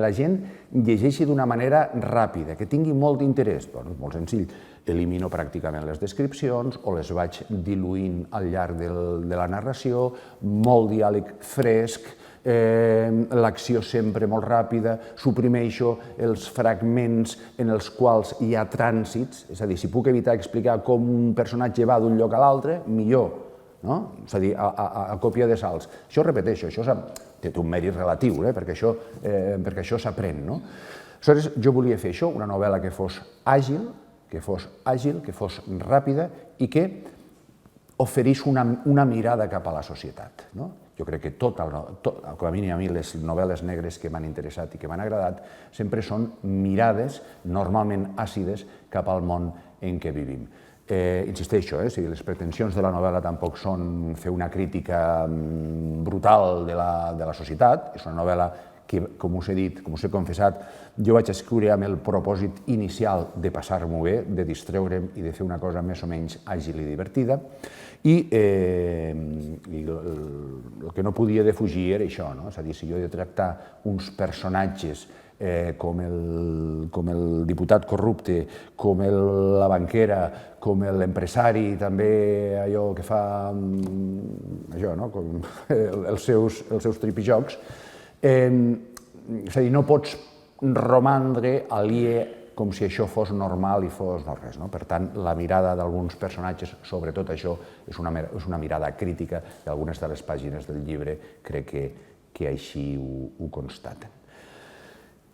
la gent llegeixi d'una manera ràpida, que tingui molt d'interès? Molt senzill, elimino pràcticament les descripcions o les vaig diluint al llarg de la narració, molt diàleg fresc, l'acció sempre molt ràpida, suprimeixo els fragments en els quals hi ha trànsits, és a dir, si puc evitar explicar com un personatge va d'un lloc a l'altre, millor, és a dir, a còpia de salts. Això ho repeteixo, això té un mèrit relatiu, perquè això s'aprèn. Aleshores, jo volia fer això, una novel·la que fos àgil, que fos ràpida i que oferís una mirada cap a la societat. Jo crec que com a mínim a mi les novel·les negres que m'han interessat i que m'han agradat sempre són mirades normalment àcides cap al món en què vivim. Insisteixo, les pretensions de la novel·la tampoc són fer una crítica brutal de la societat, és una novel·la que, com us he dit, com us he confessat, jo vaig escriure amb el propòsit inicial de passar-m'ho bé, de distreure'm i de fer una cosa més o menys àgil i divertida, i el que no podia defugir era això, és a dir, si jo he de tractar uns personatges com el diputat corrupte, com la banquera, com l'empresari, també allò que fa els seus tripijocs, és a dir, no pots romandre aliè com si això fos normal i fos no res. Per tant, la mirada d'alguns personatges sobre tot això és una mirada crítica i algunes de les pàgines del llibre crec que així ho constaten.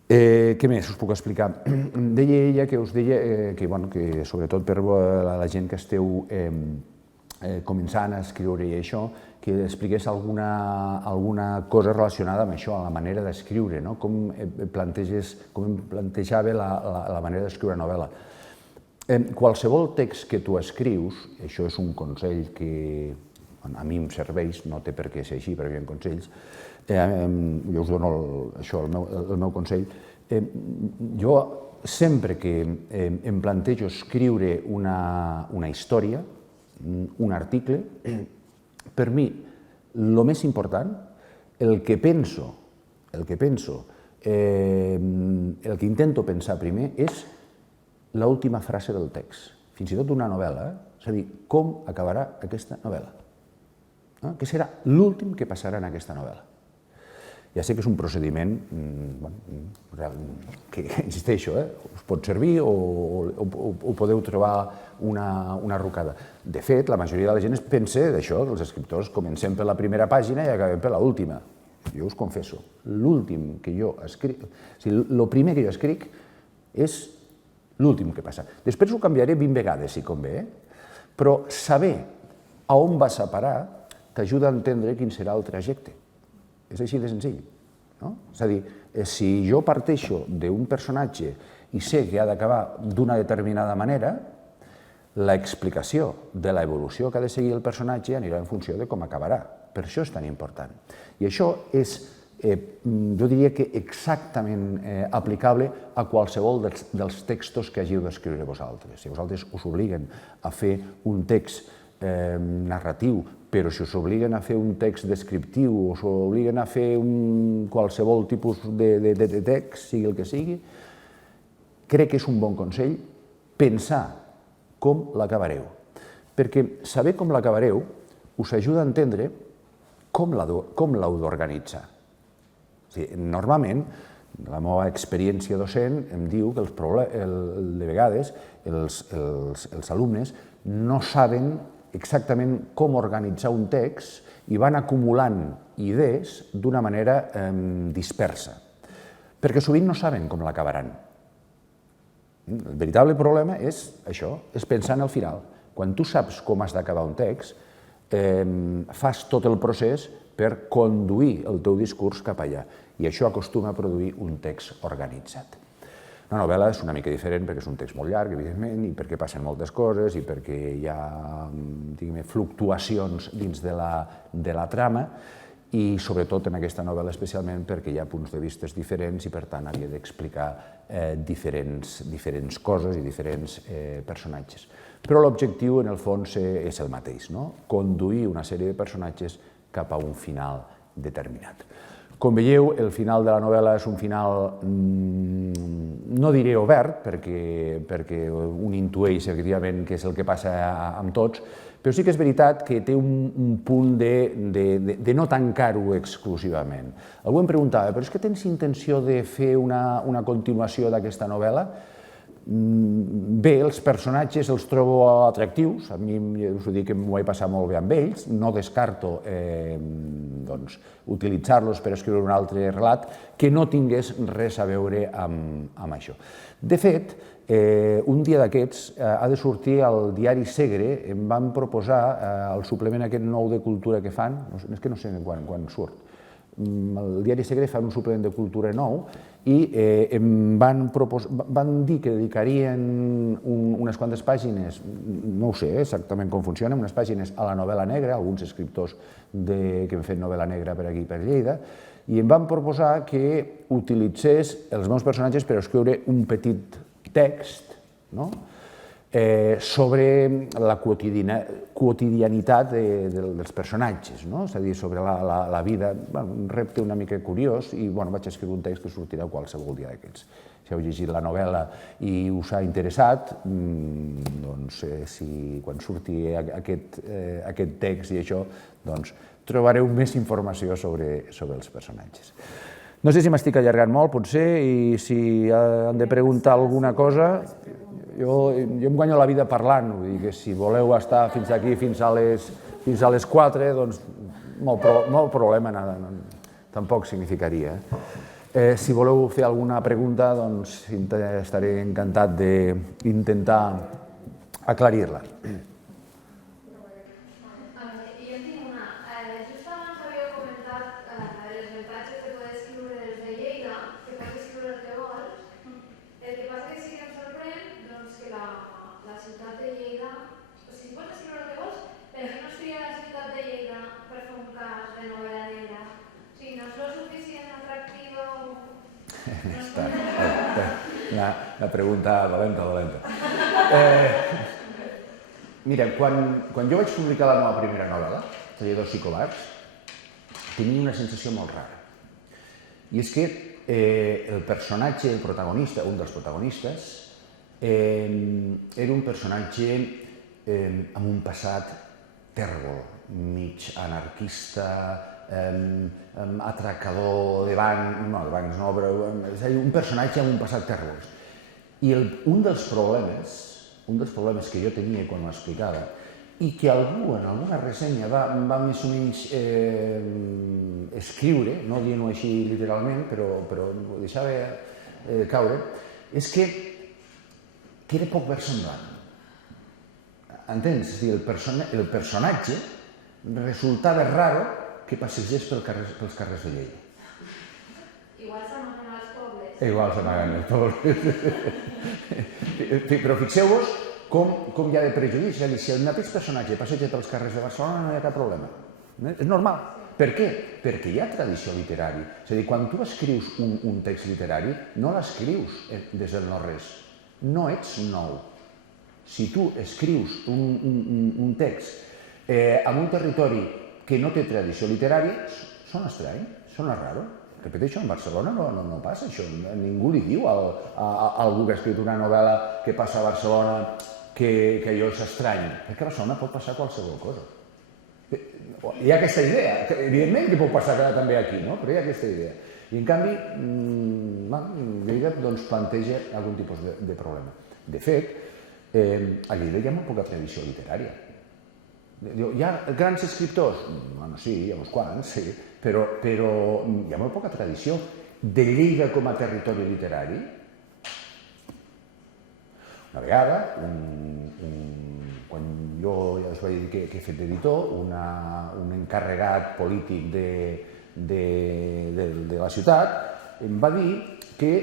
Què més us puc explicar? Deia ella que us deia que sobretot per la gent que esteu començant a escriure i això, que expliqués alguna cosa relacionada amb això, la manera d'escriure, com em plantejava la manera d'escriure novel·la. Qualsevol text que tu escrius, això és un consell que a mi em serveix, no té per què ser així, però hi ha consells, jo us dono el meu consell, jo sempre que em plantejo escriure una història, un article, per mi, el més important, el que intento pensar primer és l'última frase del text, fins i tot d'una novel·la, és a dir, com acabarà aquesta novel·la, què serà l'últim que passarà en aquesta novel·la. Ja sé que és un procediment que, insisteixo, us pot servir o podeu trobar una rucada. De fet, la majoria de la gent es pensa d'això, que els escriptors comencem per la primera pàgina i acabem per l'última. Jo us confesso, l'últim que jo escric, el primer que jo escric és l'últim que passa. Després ho canviaré 20 vegades, si convé, però saber a on vas a parar t'ajuda a entendre quin serà el trajecte. És així de senzill. És a dir, si jo parteixo d'un personatge i sé que ha d'acabar d'una determinada manera, l'explicació de l'evolució que ha de seguir el personatge anirà en funció de com acabarà. Per això és tan important. I això és, jo diria que exactament aplicable a qualsevol dels textos que hàgiu d'escriure vosaltres. Si vosaltres us obliguen a fer un text narratiu, però si us obliguen a fer un text descriptiu o us obliguen a fer qualsevol tipus de text, sigui el que sigui, crec que és un bon consell pensar com l'acabareu. Perquè saber com l'acabareu us ajuda a entendre com l'heu d'organitzar. Normalment, la meva experiència docent em diu que de vegades els alumnes no saben exactament com organitzar un text i van acumulant idees d'una manera dispersa, perquè sovint no saben com l'acabaran. El veritable problema és això, és pensar en el final. Quan tu saps com has d'acabar un text, fas tot el procés per conduir el teu discurs cap allà, i això acostuma a produir un text organitzat. Una novel·la és una mica diferent perquè és un text molt llarg, evidentment, i perquè passen moltes coses i perquè hi ha fluctuacions dins de la trama, i sobretot en aquesta novel·la especialment perquè hi ha punts de vista diferents i per tant havia d'explicar diferents coses i diferents personatges. Però l'objectiu en el fons és el mateix, conduir una sèrie de personatges cap a un final determinat. Com veieu, el final de la novel·la és un final, no diré obert, perquè un intueix efectivament què és el que passa amb tots, però sí que és veritat que té un punt de no tancar-ho exclusivament. Algú em preguntava, però és que tens intenció de fer una continuació d'aquesta novel·la? Bé, els personatges els trobo atractius, a mi us ho dic que m'ho vaig passar molt bé amb ells, no descarto utilitzar-los per escriure un altre relat que no tingués res a veure amb això. De fet, un dia d'aquests ha de sortir al diari Segre, em van proposar el suplement aquest nou de cultura que fan, és que no sé quan surt, el diari Segre fa un suplement de cultura nou i em van dir que dedicarien unes quantes pàgines, no ho sé exactament com funciona, unes pàgines a la novel·la negra, alguns escriptors que han fet novel·la negra per aquí, per Lleida, i em van proposar que utilitzés els meus personatges per escriure un petit text sobre la quotidianitat dels personatges, és a dir, sobre la vida, un repte una mica curiós, i vaig escriure un text que sortirà qualsevol dia d'aquests. Si heu llegit la novel·la i us ha interessat, doncs quan surti aquest text i això, doncs trobareu més informació sobre els personatges. No sé si m'estic allargant molt, potser, i si han de preguntar alguna cosa, jo em guanyo la vida parlant, vull dir que si voleu estar fins aquí, fins a les 4, doncs molt problema, tampoc significaria. Si voleu fer alguna pregunta, doncs estaré encantat d'intentar aclarir-la. Una pregunta dolenta. Mira, quan jo vaig publicar la meva primera novel·la, Talladors i covards, tenia una sensació molt rara. I és que el personatge, el protagonista, un dels protagonistes, era un personatge amb un passat tèrbol, mig anarquista, atracador de bancs, no, però és a dir, un personatge amb un passat tèrbol. I un dels problemes que jo tenia quan ho explicava, i que algú en alguna ressenya va més o menys escriure, no dient-ho així literalment, però ho deixava caure, és que era poc versemblant. Entens? És a dir, el personatge resultava raro que passegés pels carrers de Lleida. Igual s'amaguen als pobles. Igual s'amaguen els pobles. Però fixeu-vos com hi ha de prejudici. Si el mateix personatge passeja pels carrers de Barcelona no hi ha cap problema. És normal. Per què? Perquè hi ha tradició literària. És a dir, quan tu escrius un text literari, no l'escrius des del no-res. No ets nou. Si tu escrius un text en un territori que no té tradició literària, sona estrany, sona raro. Repeteixo, en Barcelona no passa això. Ningú li diu a algú que ha escrit una novel·la que passa a Barcelona que allò és estrany. Perquè a Barcelona pot passar qualsevol cosa. Hi ha aquesta idea. Evidentment que pot passar també aquí, no? Però hi ha aquesta idea. I en canvi, Lleida planteja algun tipus de problema. De fet, a Lleida hi ha molt poca tradició literària. Hi ha grans escriptors? Bueno, sí, hi ha uns quants, sí, però hi ha molt poca tradició de Lleida com a territori literari. Una vegada, quan jo ja us vaig dir que he fet d'editor, un encarregat polític de la ciutat em va dir que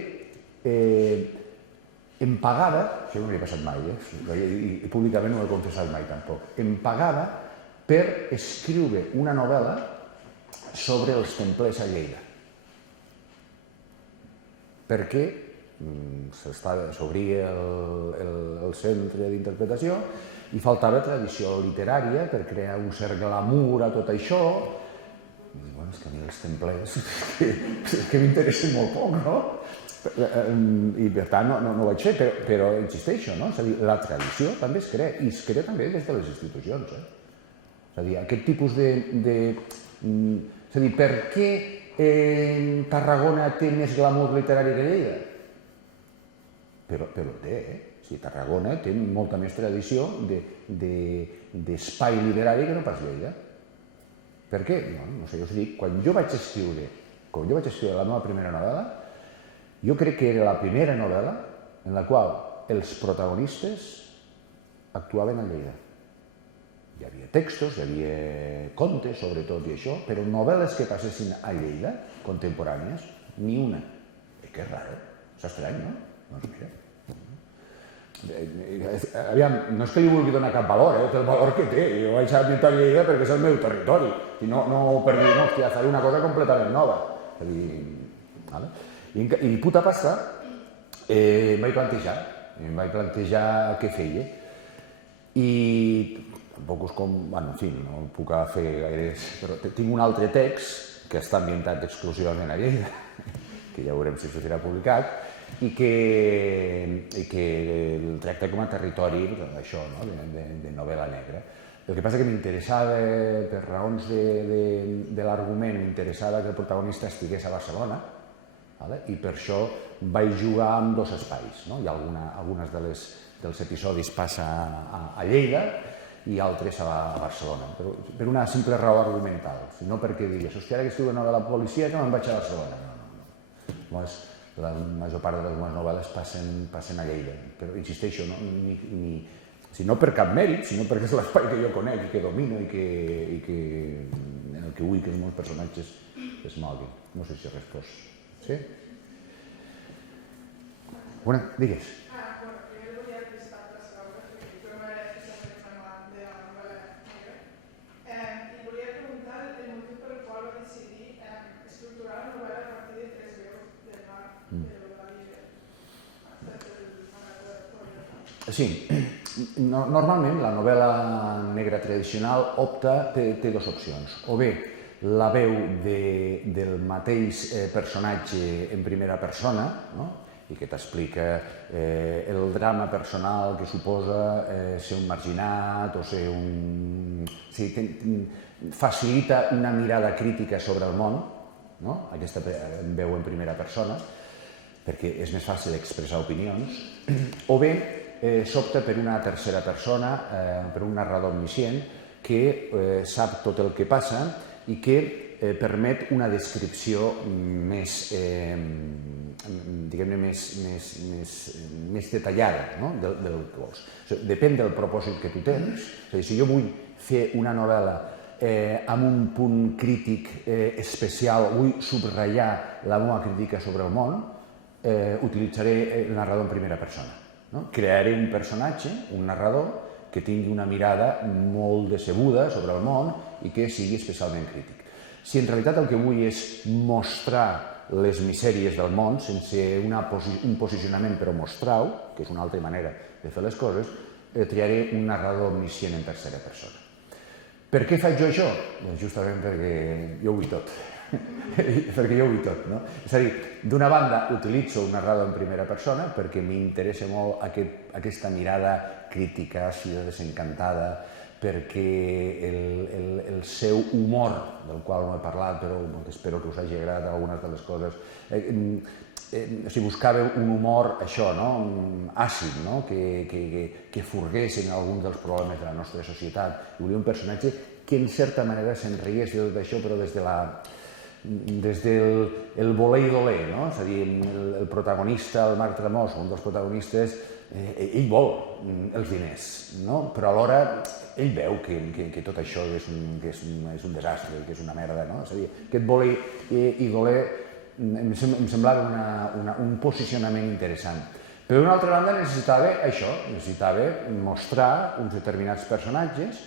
em pagava, això no m'hi ha passat mai, i públicament no ho he confessat mai tampoc, em pagava per escriure una novel·la sobre els templers a Lleida. Perquè s'obria el centre d'interpretació i faltava tradició literària per crear un cert glamour a tot això. Bueno, és que a mi els templers que m'interessen molt poc, no? I per tant no ho vaig fer, però insisteixo, no? És a dir, la tradició també es crea, i es crea també des de les institucions. És a dir, aquest tipus de... És a dir, per què Tarragona té més glamour literari que Lleida? Però té, O sigui, Tarragona té molta més tradició d'espai literari que no pas Lleida. Per què? No sé, jo us dic, quan jo vaig escriure la meva primera novel·la, jo crec que era la primera novel·la en la qual els protagonistes actuaven a Lleida. Hi havia textos, hi havia contes, sobretot, i això, però novel·les que passessin a Lleida, contemporànies, ni una. Que raro, és estrany, no? Doncs mira. Aviam, no és que li vulgui donar cap valor, té el valor que té. Jo vaig a visitar Lleida perquè és el meu territori, i no per dir, no, hòstia, faré una cosa completament nova. I puta pasta em vaig plantejar què feia. I tampoc és com... En fi, no puc fer gaires... Però tinc un altre text que està ambientat exclusivament a Lleida, que ja veurem si això serà publicat, i que el tracta com a territori d'això, de novel·la negra. El que passa que m'interessava, per raons de l'argument, m'interessava que el protagonista estigués a Barcelona, i per això vaig jugar amb dos espais. I algunes dels episodis passa a Lleida i altres a Barcelona, per una simple raó argumental, no perquè digués, hòstia, ara que estic a la policia que me'n vaig a Barcelona. No. La major part de les meves novel·les passen a Lleida, però insisteixo, no per cap mèrit, sinó perquè és l'espai que jo conec i que domino i en el que vull que els meus personatges es moguin. No sé si he respost. Sí? Bueno, digues. Primer volia felicitar les obres, perquè jo no era especialment amant de la novel·la negra. I volia preguntar el motiu per el qual va decidir estructurar la novel·la a partir de 3 veus del mar de la Bíblia. Sí, normalment la novel·la negra tradicional té dues opcions. O bé la veu del mateix personatge en primera persona, i que t'explica el drama personal que suposa ser un marginat o ser un... Facilita una mirada crítica sobre el món, aquesta veu en primera persona, perquè és més fàcil expressar opinions, o bé s'opta per una tercera persona, per un narrador omniscient, que sap tot el que passa i que permet una descripció més, diguem-ne, més detallada del que vols. Depèn del propòsit que tu tens. És a dir, si jo vull fer una novel·la amb un punt crític especial, vull subratllar la meva crítica sobre el món, utilitzaré el narrador en primera persona. Crearé un personatge, un narrador, que tingui una mirada molt decebuda sobre el món i que sigui especialment crític. Si en realitat el que vull és mostrar les misèries del món sense un posicionament però mostrar-ho, que és una altra manera de fer les coses, triaré un narrador omniscient en tercera persona. Per què faig jo això? Doncs justament perquè jo ho vull tot. Perquè jo ho vull tot, no? És a dir, d'una banda utilitzo un narrador en primera persona perquè m'interessa molt aquesta mirada crítica, àcida, desencantada, perquè el seu humor, del qual no he parlat, però espero que us hagi agradat algunes de les coses, buscava un humor, això, àcid, que furgués en alguns dels problemes de la nostra societat. I volia un personatge que en certa manera se'n rigués de tot això, però des del voler i doler, és a dir, el protagonista, el Marc Tramós, un dels protagonistes, ell vol els diners, però alhora ell veu que tot això és un desastre, que és una merda, és a dir, aquest voler i doler em semblava un posicionament interessant. Per una altra banda necessitava això, necessitava mostrar uns determinats personatges,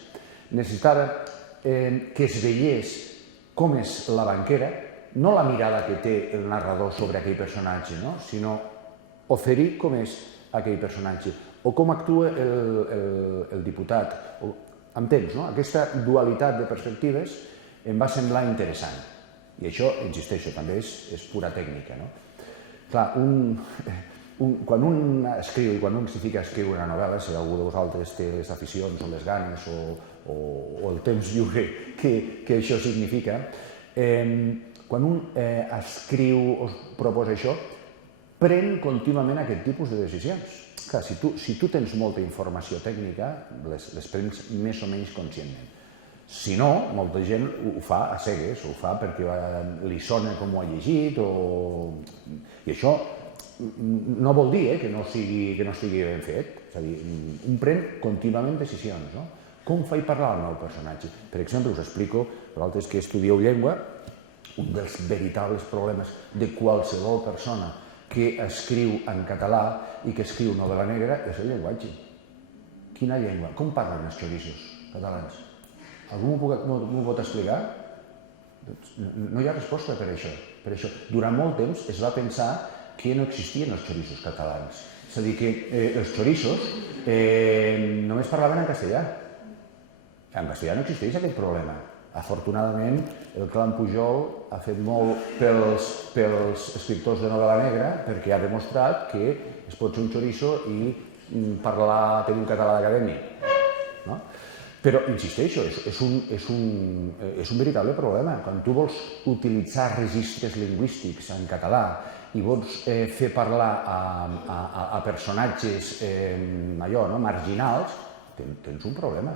necessitava que es veiés com és la banquera, no la mirada que té el narrador sobre aquell personatge, sinó oferir com és aquell personatge, o com actua el diputat. Entens, no? Aquesta dualitat de perspectives em va semblar interessant. I això, insisteixo, també és pura tècnica. Clar, quan un escriu i quan un s'hi fica a escriure una novel·la, si algú de vosaltres té les aficions o les ganes o el temps lliure que això significa, quan un escriu o proposa això, pren contínuament aquest tipus de decisions. Clar, si tu tens molta informació tècnica, les prens més o menys conscientment. Si no, molta gent ho fa a cegues, ho fa perquè li sona com ho ha llegit, i això no vol dir que no sigui ben fet. És a dir, un pren contínuament decisions. Com faig parlar al meu personatge? Per exemple, us explico, vosaltres que estudieu llengua, un dels veritables problemes de qualsevol persona que escriu en català i que escriu novel·la negra és el llenguatge. Quina llengua? Com parlen els xoriços catalans? Algú m'ho pot explicar? No hi ha resposta per això. Durant molt temps es va pensar que no existien els xoriços catalans. És a dir, que els xoriços només parlaven en castellà. En castellà no existeix aquest problema. Afortunadament, el clan Pujol ha fet molt pels escriptors de novel·la negra perquè ha demostrat que es pot ser un xoriço i tenir un català d'acadèmic. Però, insisteixo, és un veritable problema. Quan tu vols utilitzar registres lingüístics en català i vols fer parlar a personatges marginals, tens un problema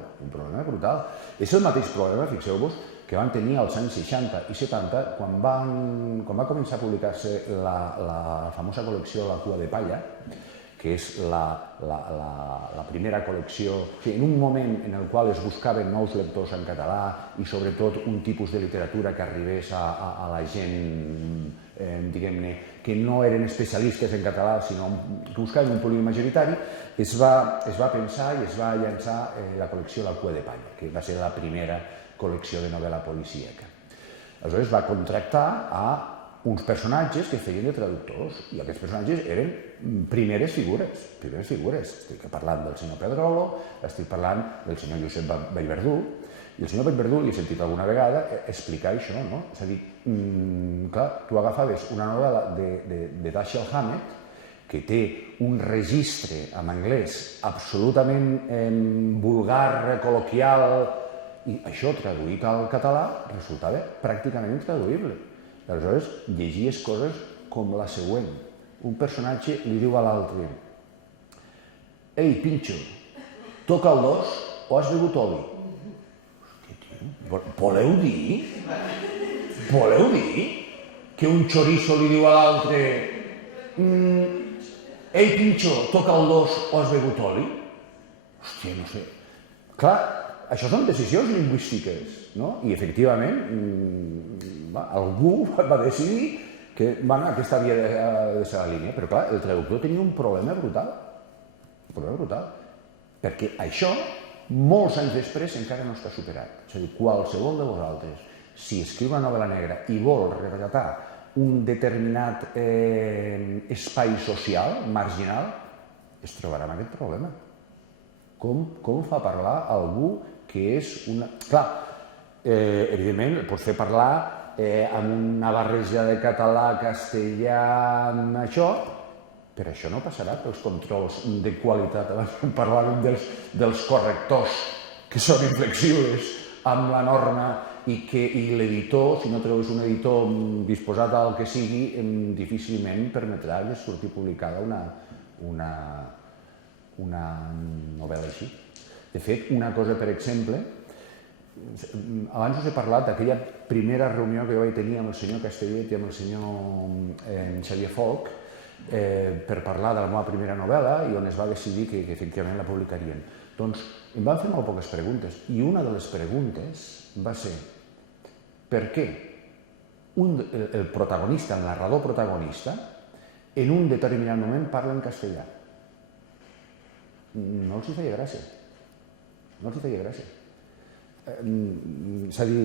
brutal. És el mateix problema, fixeu-vos, que van tenir als anys 60 i 70 quan va començar a publicar-se la famosa col·lecció La cua de palla, que és la primera col·lecció, en un moment en el qual es buscaven nous lectors en català i sobretot un tipus de literatura que arribés a la gent, diguem-ne, que no eren especialistes en català, sinó que buscaven un públic majoritari, es va pensar i es va llançar la col·lecció La cua de palla, que va ser la primera col·lecció de novel·la policíaca. Aleshores va contractar a uns personatges que feien de traductors, i aquests personatges eren primeres figures. Estic parlant del senyor Pedrolo, estic parlant del senyor Josep Vallverdú, i el senyor Vallverdú li he sentit alguna vegada explicar això, no? És a dir, clar, tu agafaves una novel·la de Dashiell Hammett, que té un registre en anglès absolutament vulgar, col·loquial, i això traduït al català resultava pràcticament intraduïble. Aleshores, llegies coses com la següent. Un personatge li diu a l'altre: «Ei, Pinxo, toca el dos o has begut oli?» Hòstia, tio, voleu dir que un xoriço li diu a l'altre Ei, Pinxo, toca el 2 o has begut oli? Hòstia, no sé. Clar, això són decisions lingüístiques, no? I efectivament algú va decidir que aquesta havia de ser la línia, però clar, el traductor tenia un problema brutal, perquè això, molts anys després, encara no està superat. És a dir, qualsevol de vosaltres, si escriu una novel·la negra i vol retratar un determinat espai social, marginal, es trobarà amb aquest problema. Com fa parlar algú que és una... Clar, evidentment, pots fer parlar amb una barreja de català, castellà, amb això, però això no passarà pels controls de qualitat. Abans parlàvem dels correctors, que són inflexibles amb la norma i l'editor, si no trobes un editor disposat al que sigui, difícilment permetrà que surti publicada una novel·la així. De fet, una cosa, per exemple, abans us he parlat d'aquella primera reunió que jo vaig tenir amb el senyor Castellet i amb el senyor Xavier Folch per parlar de la meva primera novel·la i on es va decidir que efectivament la publicarien. Doncs em van fer molt poques preguntes i una de les preguntes va ser per què el protagonista, el narrador protagonista, en un determinat moment parla en castellà. No els hi feia gràcia. No els hi feia gràcia. És a dir,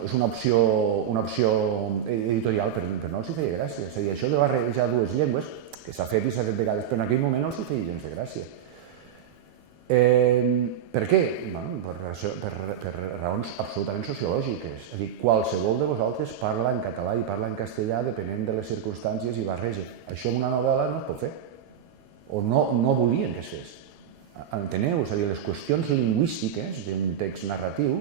és una opció editorial, però no els hi feia gràcia. És a dir, això de barrejar dues llengües, que s'ha fet i s'ha fet vegades, però en aquell moment no els hi feia gens de gràcia. Per què? Per raons absolutament sociològiques. És a dir, qualsevol de vosaltres parla en català i parla en castellà depenent de les circumstàncies i barreja. Això en una novel·la no es pot fer. O no volien que es fes. Enteneu? És a dir, les qüestions lingüístiques d'un text narratiu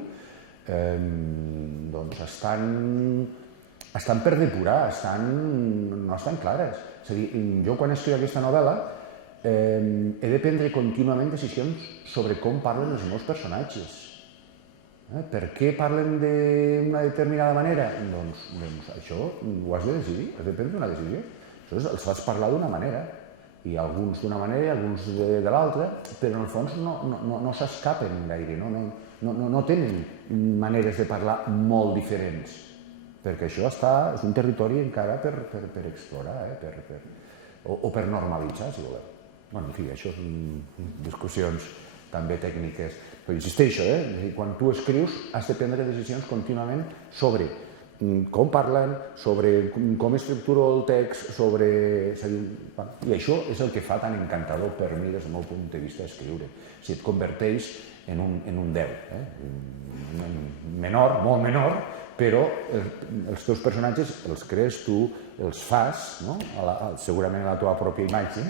estan per depurar, no estan clares. És a dir, jo quan escriu aquesta novel·la he de prendre contínuament decisions sobre com parlen els meus personatges. Per què parlen d'una determinada manera? Doncs això ho has de decidir, has de prendre una decisió. Aleshores els fas parlar d'una manera, i alguns d'una manera i alguns de l'altra, però en el fons no s'escapen gaire, no tenen maneres de parlar molt diferents, perquè això és un territori encara per explorar o per normalitzar, si voleu. En fi, això són discussions també tècniques, però insisteixo, quan tu escrius has de prendre decisions contínuament sobre com parlen, sobre com estructura el text, i això és el que fa tan encantador per mi des del meu punt de vista escriure. Si et converteix en un déu, menor, molt menor, però els teus personatges els crees tu, els fas, segurament a la teva pròpia imatge,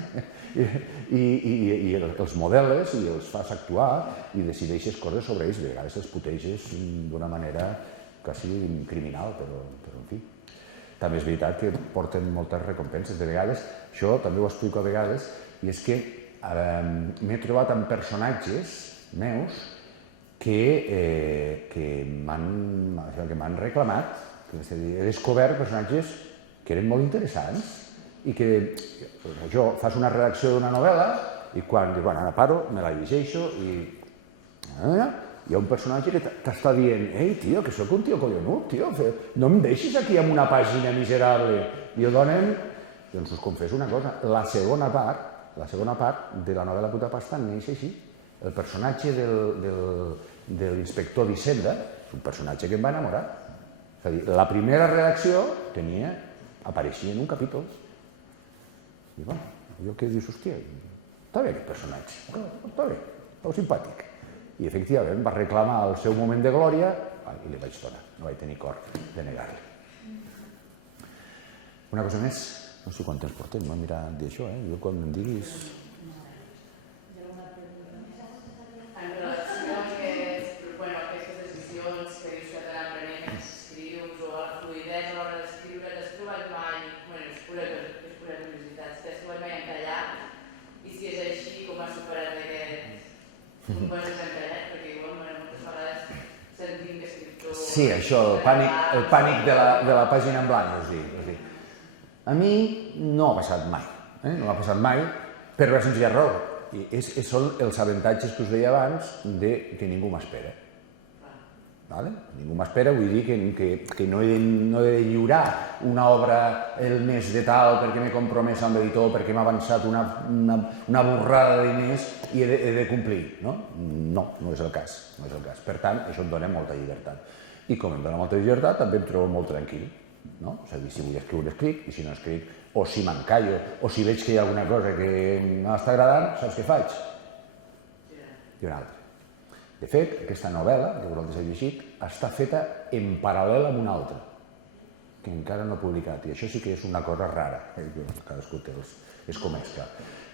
i els modeles i els fas actuar i decideixes coses sobre ells, de vegades els puteges d'una manera quasi criminal, però en fi. També és veritat que porten moltes recompenses. De vegades, això també ho explico a vegades, i és que m'he trobat amb personatges meus que m'han reclamat. És a dir, he descobert personatges que eren molt interessants i que jo fas una redacció d'una novel·la i quan dic, bueno, ara paro, me la llegeixo i hi ha un personatge que t'està dient «Ei, tio, que sóc un tio collonut, tio, no em deixis aquí amb una pàgina miserable». I el donen, doncs us confesso una cosa, la segona part de la novel·la Puta Pasta neix així. El personatge de l'inspector d'Hisenda és un personatge que em va enamorar. És a dir, la primera redacció apareixia en un capítol. I bueno, jo què dius, hòstia, està bé aquest personatge, està bé, prou simpàtic. I efectivament va reclamar el seu moment de glòria i li vaig donar, no vaig tenir cor de negar-li. Una cosa més, no sé quant temps portem, no he mirat d'això, jo quan em diguis... En relació amb aquestes decisions que dius que t'han aprenent mentre escrius o la fluïdesa a l'hora d'escriure, t'has trobat mai, és pura curiositat, t'has trobat mai encallat? I si és així, com has superat aquest... Un bon desencallat, perquè igual moltes vegades sentim que escriptor... Sí, això, el pànic de la pàgina en blanc, us dic. A mi no m'ha passat mai, no m'ha passat mai per la senzilla raó. Són els avantatges que us deia abans que ningú m'espera. Ningú m'espera, vull dir que no he de lliurar una obra el mes de tal perquè m'he compromès amb l'editor, perquè m'ha avançat una borrada de diners i he de complir. No, no és el cas. Per tant, això em dona molta llibertat. I com em dona molta llibertat, també em trobo molt tranquil. És a dir, si vull escriure, escric, i si no escric, o si m'encallo, o si veig que hi ha alguna cosa que m'està agradant, saps què faig? I una altra. De fet, aquesta novel·la, que vosaltres heu llegit, està feta en paral·lel amb una altra, que encara no he publicat, i això sí que és una cosa rara, cadascú és com és, clar.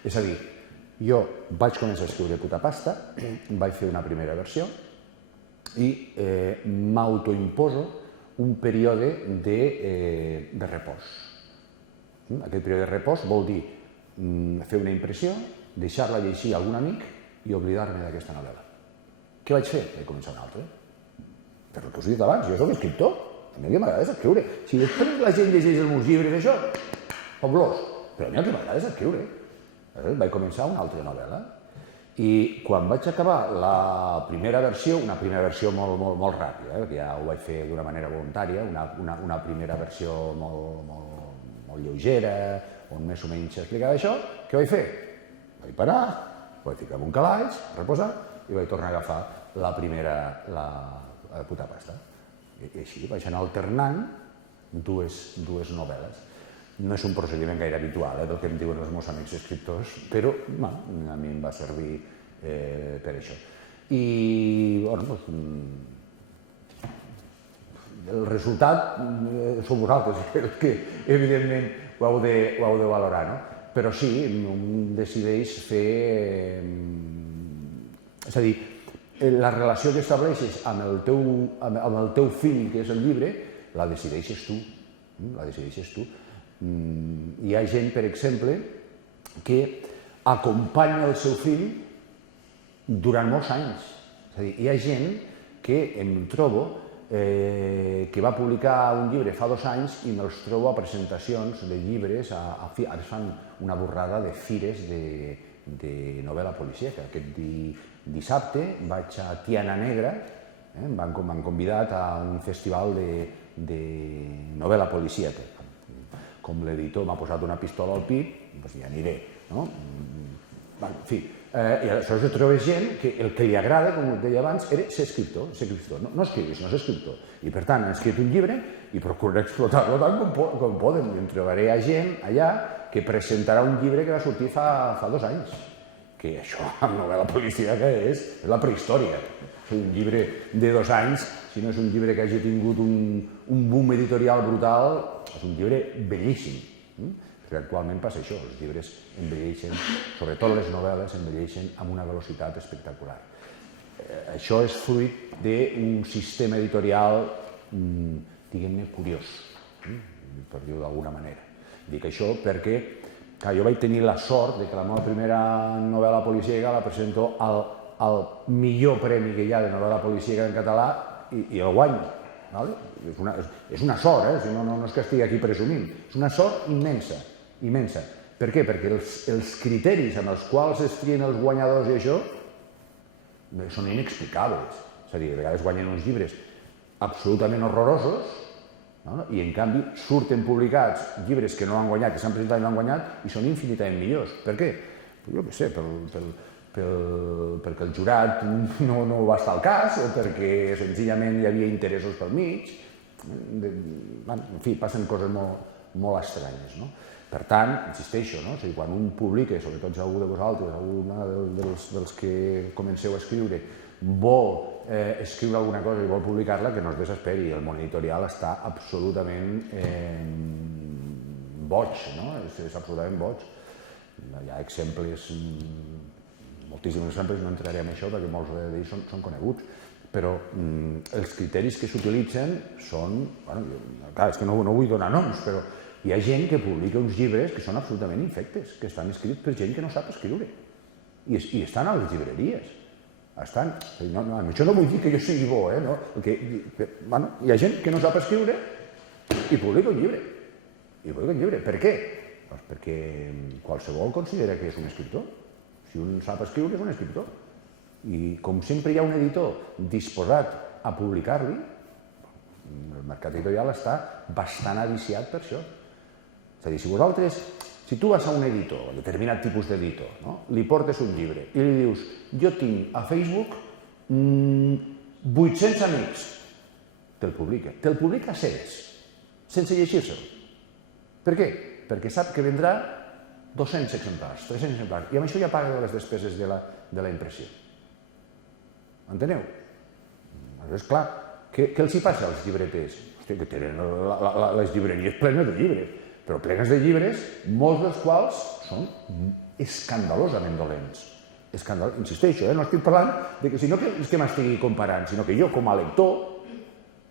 És a dir, jo vaig començar a escriure Puta Pasta, vaig fer una primera versió, i m'autoimposo un període de repòs. Aquest període de repòs vol dir fer una impressió, deixar-la llegir a algun amic i oblidar-me d'aquesta novel·la. Què vaig fer? Vaig començar una altra. Per el que us he dit abans, jo soc escriptor, a mi el que m'agrada és escriure. Si després la gent llegeix els meus llibres, això, fabulos, però a mi el que m'agrada és escriure. Vaig començar una altra novel·la i quan vaig acabar la primera versió, una primera versió molt ràpida, que ja ho vaig fer d'una manera voluntària, una primera versió molt lleugera, on més o menys explicava això, què vaig fer? Vaig parar, vaig ficar en un calaix, reposar, i vaig tornar a agafar la primera, la Puta Pasta. I així vaig anar alternant dues novel·les. No és un procediment gaire habitual, del que em diuen els meus amics escriptors, però a mi em va servir per això. I el resultat sou vosaltres, els que evidentment ho heu de valorar, no? Però sí, un decideix fer... És a dir, la relació que estableixes amb el teu fill, que és el llibre, la decideixes tu. Hi ha gent, per exemple, que acompanya el seu fill durant molts anys. És a dir, hi ha gent que em trobo que va publicar un llibre fa 2 anys i me'ls trobo a presentacions de llibres, ara fan una borrada de fires de novel·la policíaca. Aquest dissabte vaig a Tiana Negra, m'han convidat a un festival de novel·la policíaca. Com l'editor m'ha posat una pistola al pit, doncs ja aniré. En fi, i aleshores trobes gent que el que li agrada, com us deia abans, era ser escriptor. No escriure, sinó ser escriptor. I per tant han escrit un llibre i procuraré explotar-lo tant com poden. I em trobaré gent allà que presentarà un llibre que va sortir fa 2 anys. Que això, amb novel·la policíaca, és la prehistòria. Un llibre de 2 anys, si no és un llibre que hagi tingut un boom editorial brutal, és un llibre bellíssim. Perquè actualment passa això, els llibres envelleixen, sobretot les novel·les, envelleixen amb una velocitat espectacular. Això és fruit d'un sistema editorial, diguem-ne, curiós, per dir-ho d'alguna manera. Dic això perquè jo vaig tenir la sort que la meva primera novel·la policíaca la presento al millor premi que hi ha de novel·la policíaca en català i el guanyo. És una sort, no és que estigui aquí presumint, és una sort immensa. Per què? Perquè els criteris amb els quals es trien els guanyadors i això són inexplicables. És a dir, a vegades guanyen uns llibres absolutament horrorosos i en canvi surten publicats llibres que no han guanyat, que s'han presentat i no han guanyat i són infinitament millors. Per què? Jo què sé, perquè el jurat no va estar al cas o perquè senzillament hi havia interessos pel mig. En fi, passen coses molt estranyes. Per tant, insisteixo, quan un publica, sobretot algú de vosaltres, algun dels que comenceu a escriure, vol escriure alguna cosa i vol publicar-la, que no es desesperi. El món editorial està absolutament boig, és absolutament boig. Hi ha exemples, moltíssims exemples, no entraré en això perquè molts d'ells són coneguts, però els criteris que s'utilitzen són... Clar, és que no vull donar noms, però hi ha gent que publica uns llibres que són absolutament infectes, que estan escrits per gent que no sap escriure. I estan a les llibreries. Això no vull dir que jo sigui bo, hi ha gent que no sap escriure i publica un llibre. i publica un llibre. Per què? Doncs perquè qualsevol considera que és un escriptor. Si un sap escriure és un escriptor. I com sempre hi ha un editor disposat a publicar-li, el mercat editorial està bastant aviciat per això. És a dir, si tu vas a un editor, un determinat tipus d'editor, li portes un llibre i li dius jo tinc a Facebook 800 amics, te'l publica. Te'l publica sense llegir-se'l. Per què? Perquè sap que vendrà 200 exemplars, 300 exemplars, i amb això ja paga les despeses de la impressió. Enteneu? És clar, què els hi passa als llibreters? Hòstia, que tenen les llibreries plenes de llibres, però plenes de llibres, molts dels quals són escandalosament dolents. Insisteixo, no estic parlant de que si no és que m'estigui comparant, sinó que jo com a lector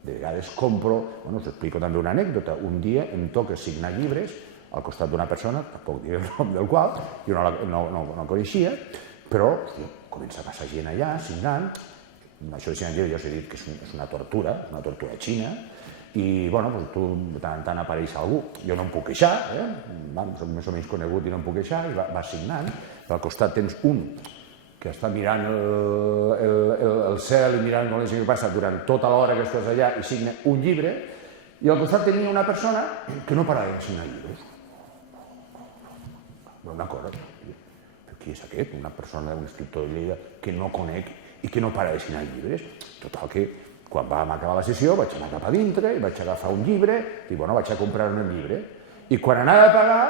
de vegades compro, us explico també una anècdota, un dia em toca signar llibres al costat d'una persona, tampoc diré el nom del qual, jo no coneixia, però comença a passar gent allà signant, això de signar llibres ja us he dit que és una tortura xina, i tu de tant en tant apareix algú, jo no em puc queixar, soc més o menys conegut i no em puc queixar, i va signant, al costat tens un que està mirant el cel i mirant com que passa durant tota l'hora que estàs allà i signa un llibre, i al costat tenia una persona que no parava de signar llibres. Una cosa, qui és aquest? Una persona, un escriptor de Lleida que no conec i que no para de signar llibres. Total que quan vam acabar la sessió vaig anar cap a dintre i vaig agafar un llibre i vaig a comprar un llibre. I quan anava a pagar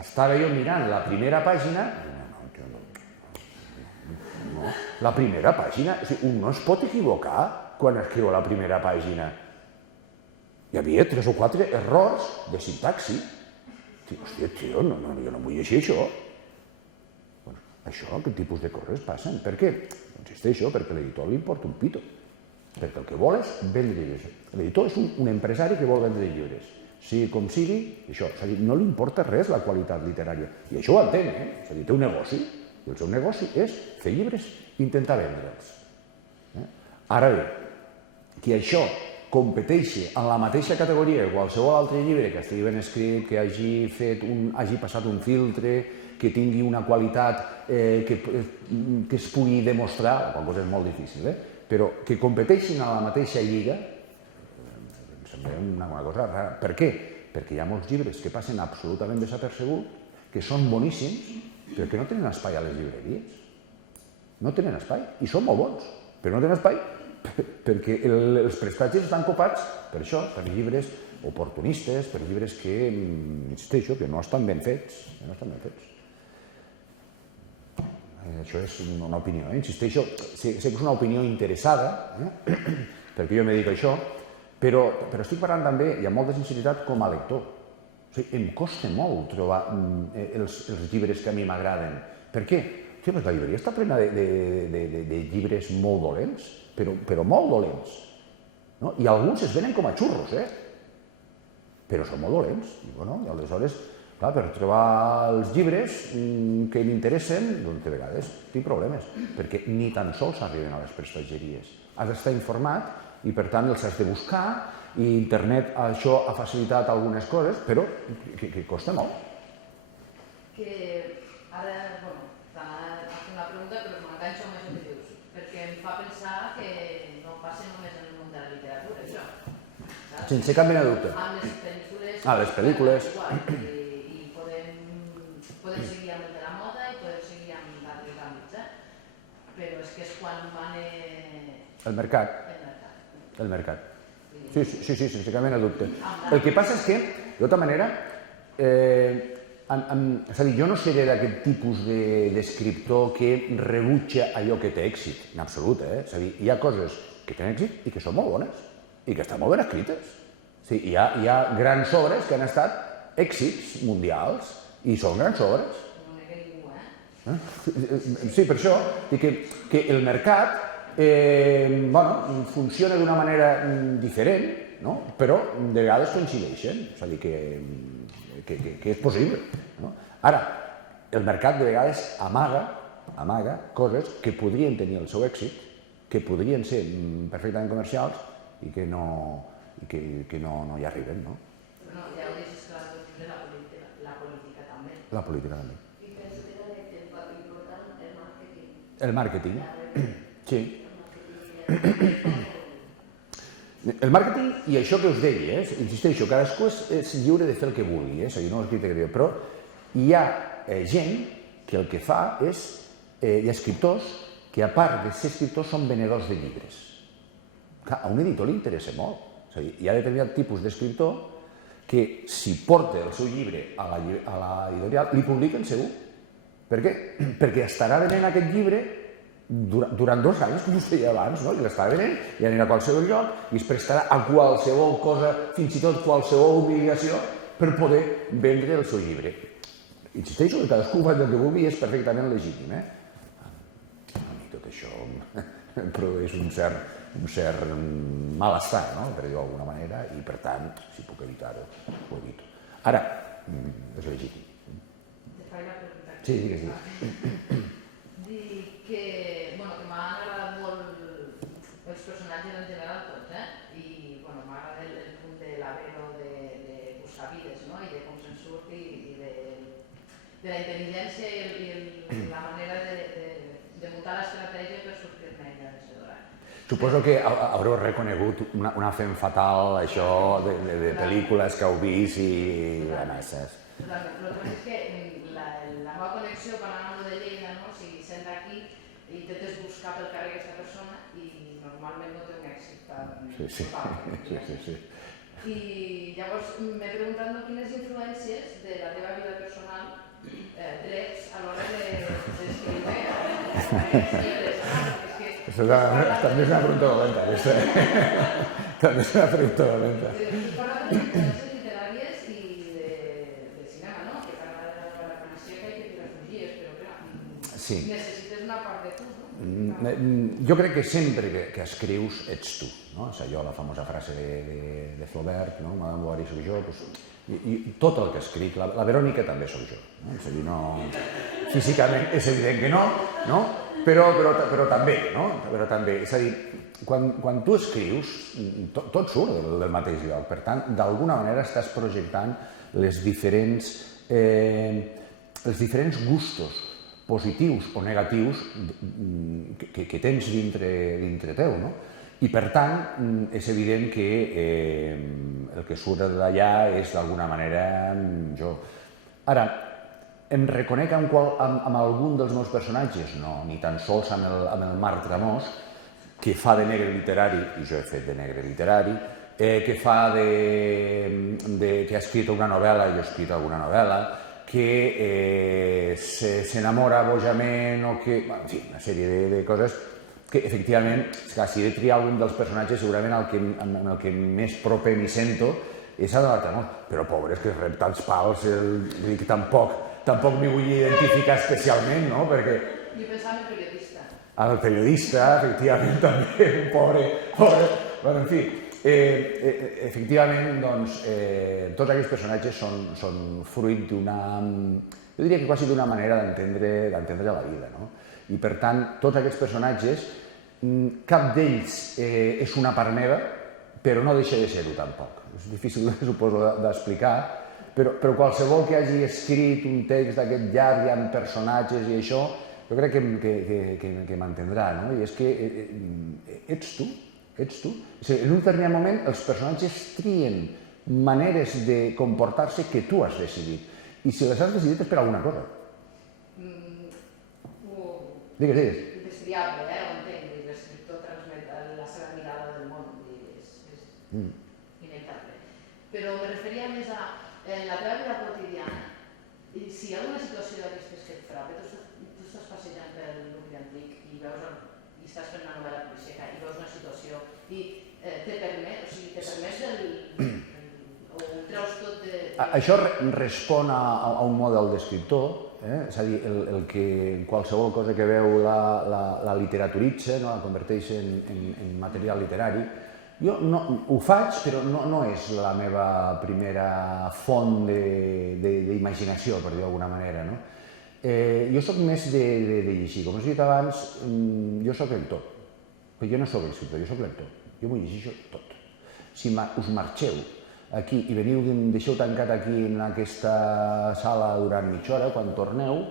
estava jo mirant la primera pàgina. La primera pàgina, un no es pot equivocar quan escriu la primera pàgina. Hi havia 3 o 4 errors de sintaxi. Hòstia, tio, jo no vull llegir això. Això, aquest tipus de coses passen. Per què? Insisteixo, perquè a l'editor li importa un pito. Perquè el que vol és vendre llibres. L'editor és un empresari que vol vendre llibres. Sigui com sigui, això. És a dir, no li importa res la qualitat literària. I això ho entén, És a dir, té un negoci. I el seu negoci és fer llibres i intentar vendre'ls. Ara bé, que això competeixi en la mateixa categoria que qualsevol altre llibre que estigui ben escrit, que hagi passat un filtre, que tingui una qualitat que es pugui demostrar, la qual cosa és molt difícil, però que competeixin a la mateixa lliga, em sembla una cosa rara. Per què? Perquè hi ha molts llibres que passen absolutament desapercebuts, que són boníssims, però que no tenen espai a les llibreries. No tenen espai, i són molt bons, però no tenen espai perquè els prestatges estan copats per això, per llibres oportunistes, per llibres que, insisteixo, que no estan ben fets. Això és una opinió, insisteixo, sé que és una opinió interessada, perquè jo me dic això, però estic parlant també, i amb molta sinceritat, com a lector. Em costa molt trobar els llibres que a mi m'agraden. Per què? La llibreria està plena de llibres molt dolents, però molt dolents. I alguns es venen com a xurros, però són molt dolents. I aleshores, per trobar els llibres que m'interessen, doncs de vegades tinc problemes, perquè ni tan sols arriben a les prestatgeries. Has d'estar informat i per tant els has de buscar, i internet això ha facilitat algunes coses, però que costa molt. Que ara, t'ha fet una pregunta, però m'enganxo amb això que dius, perquè em fa pensar que no passa només en el món de la literatura, això. Sense cap mena de dubte. Amb les pel·lícules. Les pel·lícules. I podem seguir amb el de la moda i podem seguir amb d'altres àmbits, però és que és quan van... El mercat. Sí, sense cap mena de dubte. El que passa és que, de tota manera, és a dir, jo no seré d'aquest tipus d'escriptor que rebutja allò que té èxit, en absolut, és a dir, hi ha coses que tenen èxit i que són molt bones, i que estan molt ben escrites. Hi ha grans obres que han estat èxits mundials, i són grans obres. Sí, per això, que el mercat funciona d'una manera diferent, però de vegades coincideixen, és a dir, que és possible. Ara, el mercat de vegades amaga coses que podrien tenir el seu èxit, que podrien ser perfectament comercials i que no hi arriben. Bueno, ja ho deixes clar que la política també. La política també. I penso que també té un paper important el màrqueting. El màrqueting, sí. El màrqueting, i això que us deia, insisteixo, cadascú és lliure de fer el que vulgui, és a dir, no és crítica, però hi ha gent que el que fa és, hi ha escriptors que a part de ser escriptors són venedors de llibres. Clar, a un editor li interessa molt, és a dir, hi ha determinat tipus d'escriptor que si porta el seu llibre a l'editorial li publiquen segur. Per què? Perquè estarà venent aquest llibre durant 2 anys, com us deia abans, i l'estarà venent, i anirà a qualsevol lloc, i es prestarà a qualsevol cosa, fins i tot qualsevol obligació, per poder vendre el seu llibre. Insisteixo que cadascú fa el que vulgui i és perfectament legítim. A mi tot això em produeix un cert malestar, per dir-ho d'alguna manera, i per tant, si puc evitar-ho, ho evito. Ara, és legítim. Sí, digues. Que m'han agradat molt els personatges en general tots, i m'ha agradat el punt de l'Avero de buscar-vides, i de com se'n surt, i de la intel·ligència i la manera de muntar l'estratègia per sortir-ne vencedora. Suposo que haureu reconegut una femme fatal, això de pel·lícules que heu vist i ameses. El que és que la meva connexió parlant amb de Lleida, sent d'aquí, intentes buscar pel carrer aquesta persona i normalment no té un èxit tan... Sí. I llavors m'he preguntat quines influències de la teva vida personal trets a l'hora d'escriure llibres. També és una pregunta dolenta. També és una pregunta dolenta. Parla de influències literàries i de cinema, que parla de la policia que hi ha que refugies, però clar, necessites una part de tu, no? Jo crec que sempre que escrius ets tu, és allò, la famosa frase de Flaubert, Madame Bovary soc jo, i tot el que escric, la Verònica també soc jo, és a dir, físicament és evident que no, però també, és a dir, quan tu escrius, tot surt del mateix lloc, per tant, d'alguna manera estàs projectant els diferents gustos positius o negatius que tens dintre teu, i per tant és evident que el que surt d'allà és d'alguna manera jo. Ara, em reconec amb algun dels meus personatges? No, ni tan sols amb el Marc Tramós, que fa de negre literari, i jo he fet de negre literari, que ha escrit una novel·la, jo he escrit alguna novel·la, que s'enamora bojament o que... En fi, una sèrie de coses que, efectivament, si he de triar algun dels personatges, segurament el que més proper m'hi sento és el de l'Altamor. Però, pobre, és que rep tants pals, tampoc m'hi vull identificar especialment, no? Perquè... Jo pensava en el periodista. El periodista, efectivament, també, pobre... Bueno, en fi... Efectivament, doncs, tots aquests personatges són fruit d'una, jo diria que quasi d'una manera d'entendre la vida, i per tant, tots aquests personatges, cap d'ells és una part meva, però no deixa de ser-ho tampoc. És difícil, suposo, d'explicar, però qualsevol que hagi escrit un text d'aquest llarg, hi ha personatges i això, jo crec que m'entendrà, i és que ets tu. En un determinat moment els personatges trien maneres de comportar-se que tu has decidit. I si les has decidit és per alguna cosa. Digues. Indestriable, ho entenc. L'escriptor transmet la seva mirada del món. És inevitable. Però me referia més a la teva vida quotidiana. Si hi ha alguna situació d'aquestes que et frapa, tu estàs passejant pel nucli antic i veus i estàs fent una novel·la policíaca i veus una situació i te permet o ho treus tot de... Això respon a un model d'escriptor, és a dir, el que qualsevol cosa que veu la literaturitza, la converteix en material literari. Jo ho faig, però no és la meva primera font d'imaginació, per dir-ho d'alguna manera. Jo soc més de llegir. Com us he dit abans, jo soc lector. Però jo no soc escriptor, jo soc lector. Jo m'ho llegeixo tot. Si us marxeu aquí i veniu, deixeu tancat aquí en aquesta sala durant mitja hora, quan torneu,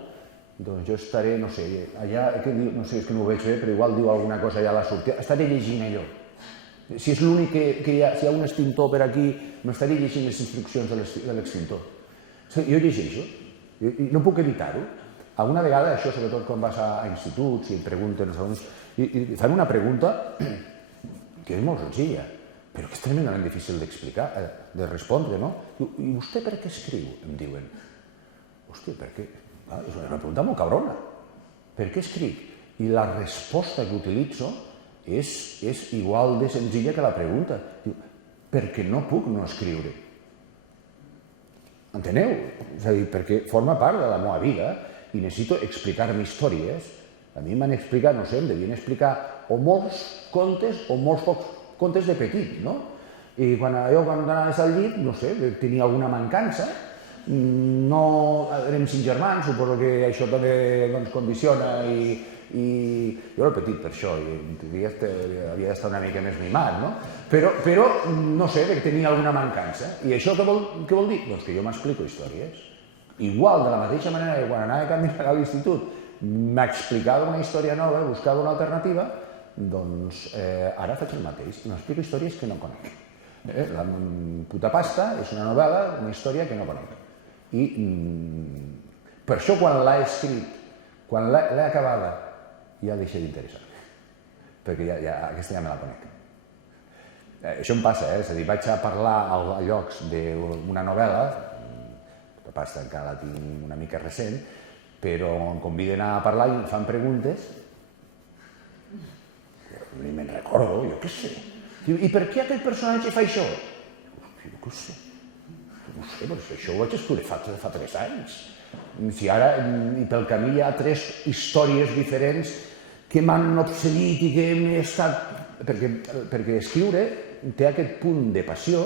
doncs jo estaré, no sé, allà, no sé, és que no ho veig bé, però igual diu alguna cosa allà a la sortida, estaré llegint allò. Si és l'únic que hi ha, si hi ha un extintor per aquí, m'estaré llegint les instruccions de l'extintor. Jo llegeixo, i no puc evitar-ho. Alguna vegada, això, sobretot quan vas a instituts i et pregunten, i fan una pregunta que és molt senzilla, però que és tremendament difícil d'explicar, de respondre, no? I vostè per què escriu? Em diuen. Hòstia, per què? És una pregunta molt cabrona. Per què escric? I la resposta que utilitzo és igual de senzilla que la pregunta. Diu, perquè no puc no escriure. Enteneu? És a dir, perquè forma part de la meva vida i necessito explicar-me històries. A mi m'han explicat, no sé, em devien explicar o molts contes o molts pocs contes de petit, no? I quan anaves al llit, no sé, tenia alguna mancança, no érem 5 germans, suposo que això també condiciona i jo era petit per això, i havia d'estar una mica més mimat, no? Però, no sé, que tenia alguna mancança. I això què vol dir? Doncs que jo m'explico històries. Igual, de la mateixa manera que quan anava a caminar a l'institut m'explicava una història nova, buscava una alternativa, doncs ara faig el mateix. M'explico històries que no conec. La puta pasta és una novel·la, una història que no conec. I per això quan l'he escrit, quan l'he acabada, ja deixa d'interessar-me, perquè aquesta ja me la conec. Això em passa, és a dir, vaig a parlar a llocs d'una novel·la, la pasta encara la tinc una mica recent, però em conviden a parlar i em fan preguntes, ni me'n recordo, jo què sé. I per què aquest personatge fa això? Jo què sé. No sé, però això ho vaig escriure fa 3 anys. Si ara, i pel camí hi ha 3 històries diferents que m'han obsedit i que m'he estat... Perquè escriure té aquest punt de passió,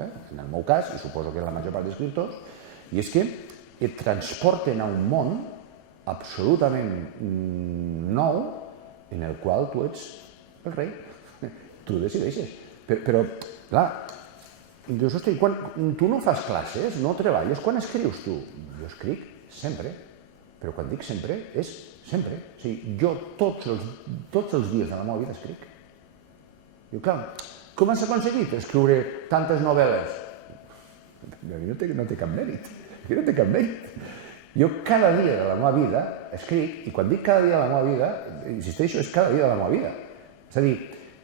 en el meu cas, i suposo que en la major part d'escriptors, i és que et transporten a un món absolutament nou en el qual tu ets el rei. Tu decideixes. Però, clar, dius, hosti, tu no fas classes, no treballes, quan escrius tu? Jo escric sempre, però quan dic sempre és sempre. O sigui, jo tots els dies de la meva vida escric. Diu, clar, com has aconseguit escriure tantes novel·les? No té cap mèrit. No té cap mèrit. Jo cada dia de la meva vida escric, i quan dic cada dia de la meva vida, insisteixo, és cada dia de la meva vida. És a dir,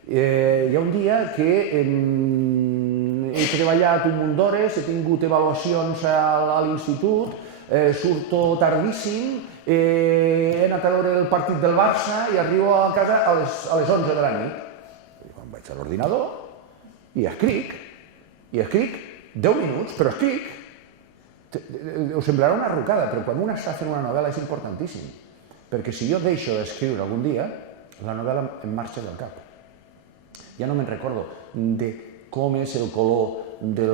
hi ha un dia que he treballat un munt d'hores, he tingut avaluacions a l'institut, surto tardíssim, he anat a veure el partit del Barça i arribo a casa a les 11 de la nit. Quan vaig a l'ordinador i escric 10 minuts, però escric. Us semblarà una rucada, però quan un està fent una novel·la és importantíssim, perquè si jo deixo d'escriure algun dia, la novel·la em marxa del cap. Ja no me'n recordo de com és el color de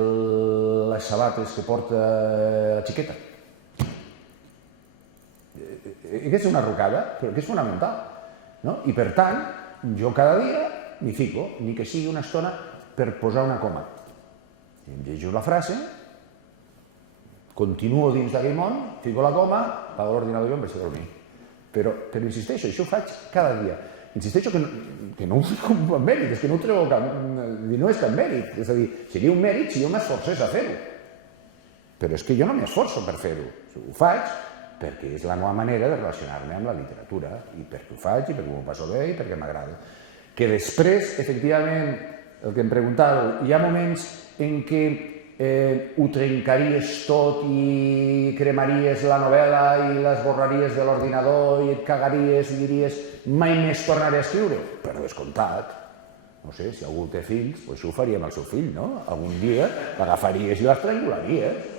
les sabates que porta la xiqueta. És una rucada, però que és fonamental. I per tant, jo cada dia m'hi fico, ni que sigui una estona per posar una coma. Em llegeixo la frase, continuo dins d'aquell món, fico la coma, apago l'ordinador i em vaig a dormir. Però insisteixo, això ho faig cada dia. Insisteixo que no ho fico amb mèrit, és que no ho trobo no és cap mèrit. És a dir, seria un mèrit si jo m'esforcés a fer-ho. Però és que jo no m'esforço per fer-ho. Ho faig perquè és la meva manera de relacionar-me amb la literatura, i perquè ho faig, i perquè m'ho passo bé, i perquè m'agrada. Que després, efectivament, el que em preguntàveu, hi ha moments en què ho trencaries tot i cremaries la novel·la i l'esborraries de l'ordinador i et cagaries i diries mai més tornaré a escriure? Per descomptat. No sé, si algú té fills, això ho faria amb el seu fill, no? Algun dia l'agafaries i l'estrangularies.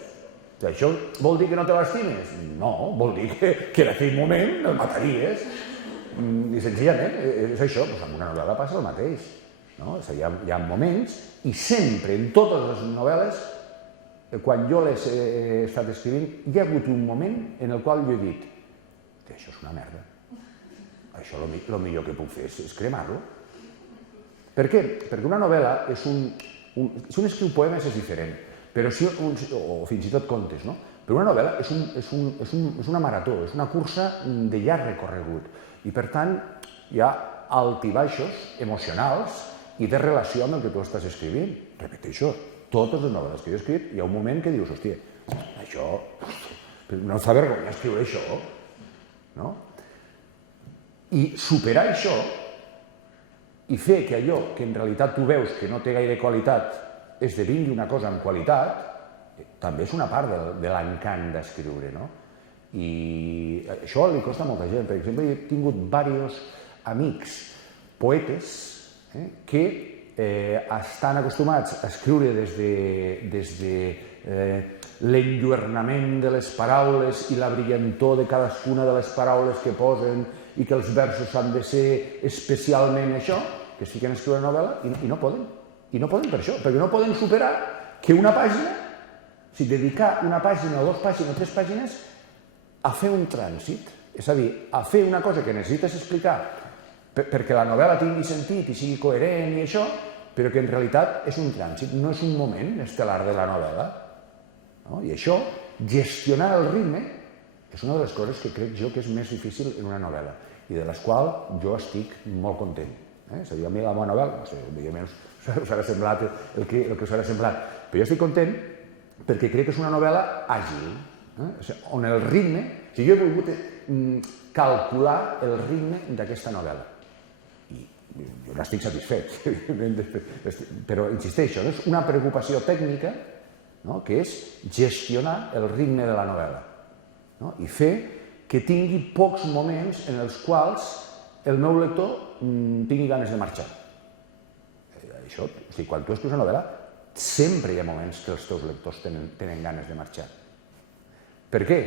Això vol dir que no te l'estimes? No, vol dir que en aquell moment el mataries. I senzillament és això, amb una novel·la passa el mateix. Hi ha moments, i sempre, en totes les novel·les, quan jo les he estat escrivint, hi ha hagut un moment en el qual jo he dit això és una merda. Això el millor que puc fer és cremar-lo. Per què? Perquè una novel·la és Si un escriu poemes és diferent, però si, o fins i tot contes, no? Però una novel·la és una marató, és una cursa de llarg recorregut i per tant hi ha altibaixos emocionals i de relació amb el que tu estàs escrivint. Repeteixo, totes les novel·les que jo he escrit hi ha un moment que dius, hòstia, això, no fa vergonya escriure això, no? I superar això i fer que allò que en realitat tu veus que no té gaire qualitat esdevingui una cosa amb qualitat, també és una part de l'encant d'escriure, no? I això li costa a molta gent. Per exemple, he tingut diversos amics poetes que estan acostumats a escriure des de l'enlluernament de les paraules i la brillantor de cadascuna de les paraules que posen i que els versos han de ser especialment això, que es fiquen a escriure una novel·la i no poden. I no poden per això, perquè no poden superar que una pàgina, si dedicar una pàgina o 2 pàgines o 3 pàgines a fer un trànsit, és a dir, a fer una cosa que necessites explicar perquè la novel·la tingui sentit i sigui coherent i això, però que en realitat és un trànsit, no és un moment estel·lar de la novel·la. I això, gestionar el ritme, és una de les coses que crec jo que és més difícil en una novel·la i de les quals jo estic molt content. És a dir, a mi la meva novel·la, no sé, evidentment us haurà semblat el que us haurà semblat, però jo estic content perquè crec que és una novel·la àgil, on el ritme, si jo he volgut calcular el ritme d'aquesta novel·la, i jo n'estic satisfet, però insisteixo, és una preocupació tècnica que és gestionar el ritme de la novel·la i fer que tingui pocs moments en els quals el meu lector tingui ganes de marxar. Això, o sigui, quan tu escrius una novel·la, sempre hi ha moments que els teus lectors tenen ganes de marxar. Per què?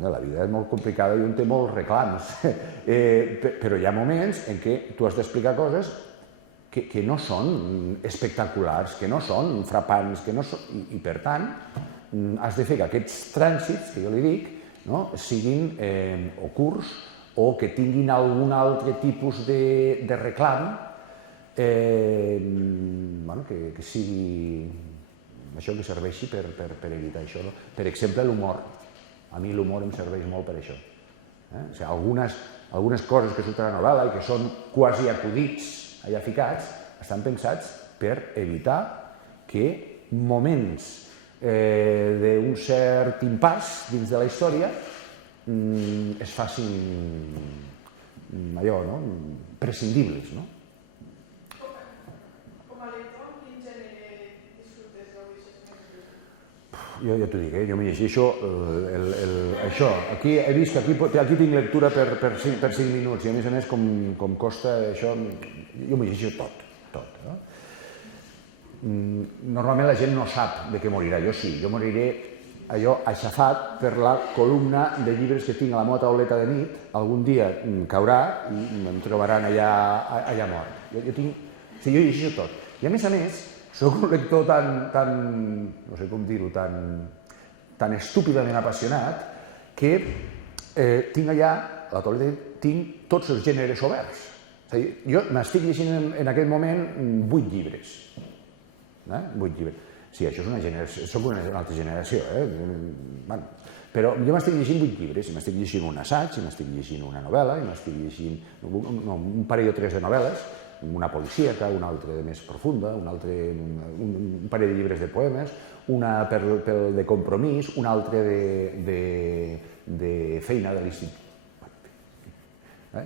La vida és molt complicada i un té molts reclams, però hi ha moments en què tu has d'explicar coses que no són espectaculars, que no són frapants, i per tant has de fer que aquests trànsits, que jo li dic, siguin o curts o que tinguin algun altre tipus de reclam que sigui això, que serveixi per evitar això. Per exemple, l'humor. A mi l'humor em serveix molt per això. Algunes coses que surten a la novel·la i que són quasi acudits allà ficats, estan pensats per evitar que moments d'un cert impàs dins de la història es facin allò, prescindibles, no? Com a lector, quin gènere disfrutes o deixes més? Jo ja t'ho dic, jo m'hi llegeixo això. Aquí he vist que aquí tinc lectura per 5 minuts i a més com costa això, jo m'hi llegeixo tot. Normalment la gent no sap de què morirà, jo sí, jo moriré allò aixafat per la columna de llibres que tinc a la meva tauleta de nit, algun dia caurà i em trobaran allà mort. Jo llegeixo tot. I a més, soc un lector tan, no sé com dir-ho, tan estúpidament apassionat que tinc allà, a la tauleta, tinc tots els gèneres oberts. És a dir, jo m'estic llegint en aquest moment 8 llibres. 8 llibres. Sí, això és una generació, soc una altra generació, però jo m'estic llegint 8 llibres, i m'estic llegint un assaig, i m'estic llegint una novel·la, i m'estic llegint un parell o 3 de novel·les, una policíaca, una altra de més profunda, un parell de llibres de poemes, una pel de compromís, una altra de feina de l'institut.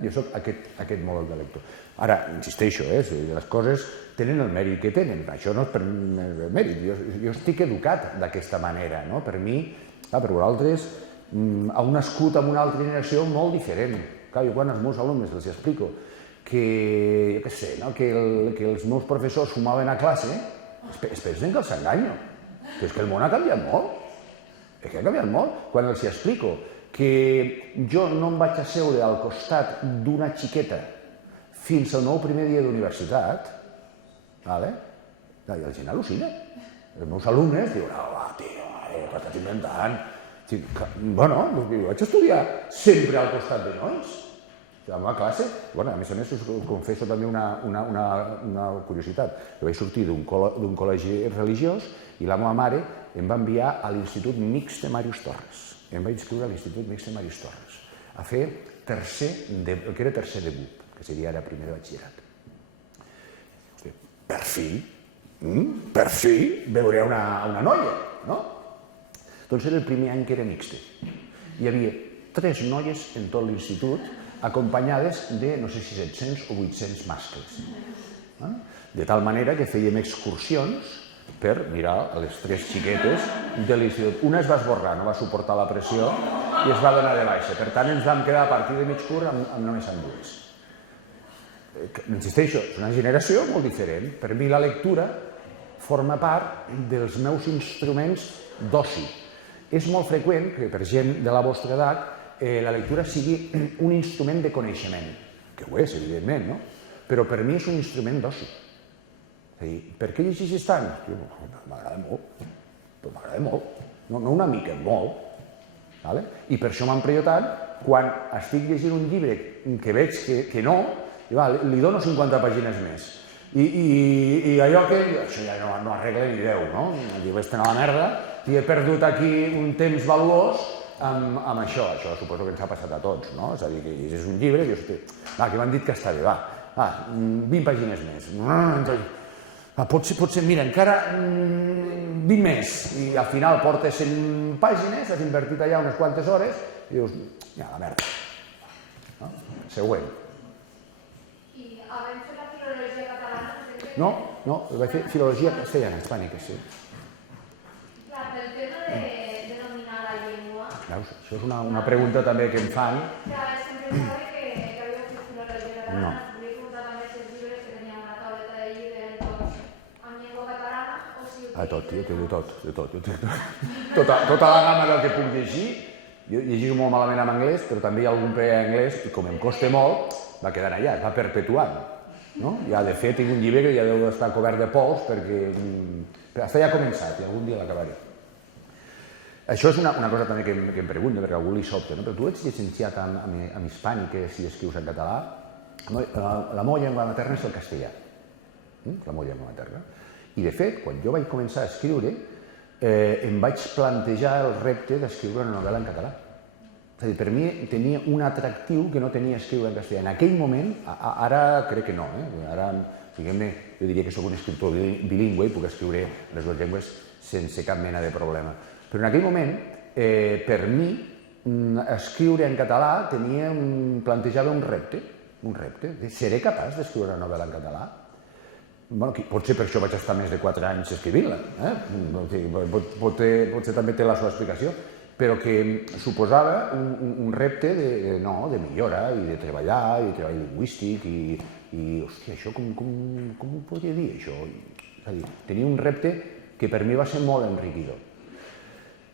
Jo soc aquest model de lector. Ara, insisteixo, les coses tenen el mèrit que tenen, això no és per mèrit, jo estic educat d'aquesta manera, per mi, per vosaltres, heu nascut en una altra generació molt diferent. Jo quan als meus alumnes els explico que, jo què sé, que els meus professors fumaven a classe, es pensen que els enganyo, que és que el món ha canviat molt, és que ha canviat molt. Quan els explico que jo no em vaig asseure al costat d'una xiqueta fins al meu primer dia d'universitat, i la gent al·lucina. Els meus alumnes diuen, tio, què estàs inventant? Bueno, jo vaig estudiar sempre al costat de nois. la meva classe, a més a més us confesso també una curiositat. Jo vaig sortir d'un col·legi religiós i la meva mare em va enviar a l'Institut Mixt de Màrius Torres. Em vaig inscriure a l'Institut Mixt de Màrius Torres a fer el que era tercer de BUP, que seria ara primer de batxillerat. Per fi veuré una noia, no? Doncs era el primer any que era mixte. Hi havia 3 noies en tot l'institut acompanyades de, no sé si 700 o 800 mascles. De tal manera que fèiem excursions per mirar a les 3 xiquetes de l'institut. Una es va esborrar, no va suportar la pressió i es va donar de baixa. Per tant, ens vam quedar a partir de mig curs amb només amb 2. Insisteixo, és una generació molt diferent. Per mi la lectura forma part dels meus instruments d'oci. És molt freqüent que per gent de la vostra edat la lectura sigui un instrument de coneixement, que ho és, evidentment, no? Però per mi és un instrument d'oci. És a dir, per què llegeixes tant? M'agrada molt, però m'agrada molt. No una mica, molt. I per això m'empreo tant quan estic llegint un llibre que veig que no, li dono 50 pàgines més. I allò que... Això ja no arregla ni Déu, no? Diu, estem a la merda i he perdut aquí un temps valuós amb això. Això suposo que ens ha passat a tots, no? És a dir, que llegeix un llibre i dius, que m'han dit que està bé, 20 pàgines més. Potser, mira, encara 20 més. I al final portes 100 pàgines, has invertit allà unes quantes hores i dius, ja, la merda. Següent. I havent fet la filologia catalana... No, vaig fer filologia castellana, hispànica, sí. Clar, pel tema de denominar la llengua... Això és una pregunta també que em fan. Clar, és que em pensava que havia fet filologia catalana. Volia preguntar també si els llibres que teníem a la tauleta de llibre eren tots en llengua catalana o si... Tot, jo tinc de tot. Tota la gamma del que puc llegir. Jo llegeixo molt malament en anglès, però també hi ha algun anglès i com em costa molt, va quedant allà, es va perpetuant. Ja, de fet, tinc un llibre que ja deu estar cobert de pols perquè està ja començat i algun dia l'acabaré. Això és una cosa també que em pregunta, perquè a algú li sobta, però tu ets llicenciat en hispànic si escrius en català. La meva llengua materna és el castellà. La meva llengua materna. I, de fet, quan jo vaig començar a escriure, em vaig plantejar el repte d'escriure una novel·la en català. És a dir, per mi tenia un atractiu que no tenia escriure en castellà. En aquell moment, ara crec que no, ara, diguem-ne, jo diria que soc un escriptor bilingüe i puc escriure les dues llengües sense cap mena de problema. Però en aquell moment, per mi, escriure en català plantejava un repte. Seré capaç d'escriure una novel·la en català? Potser per això vaig estar més de 4 anys escrivint-la. Potser també té la seva explicació, però que suposava un repte de millora i de treballar, i de treball lingüístic, i hòstia, això com ho podria dir, això? És a dir, tenia un repte que per mi va ser molt enriquidor.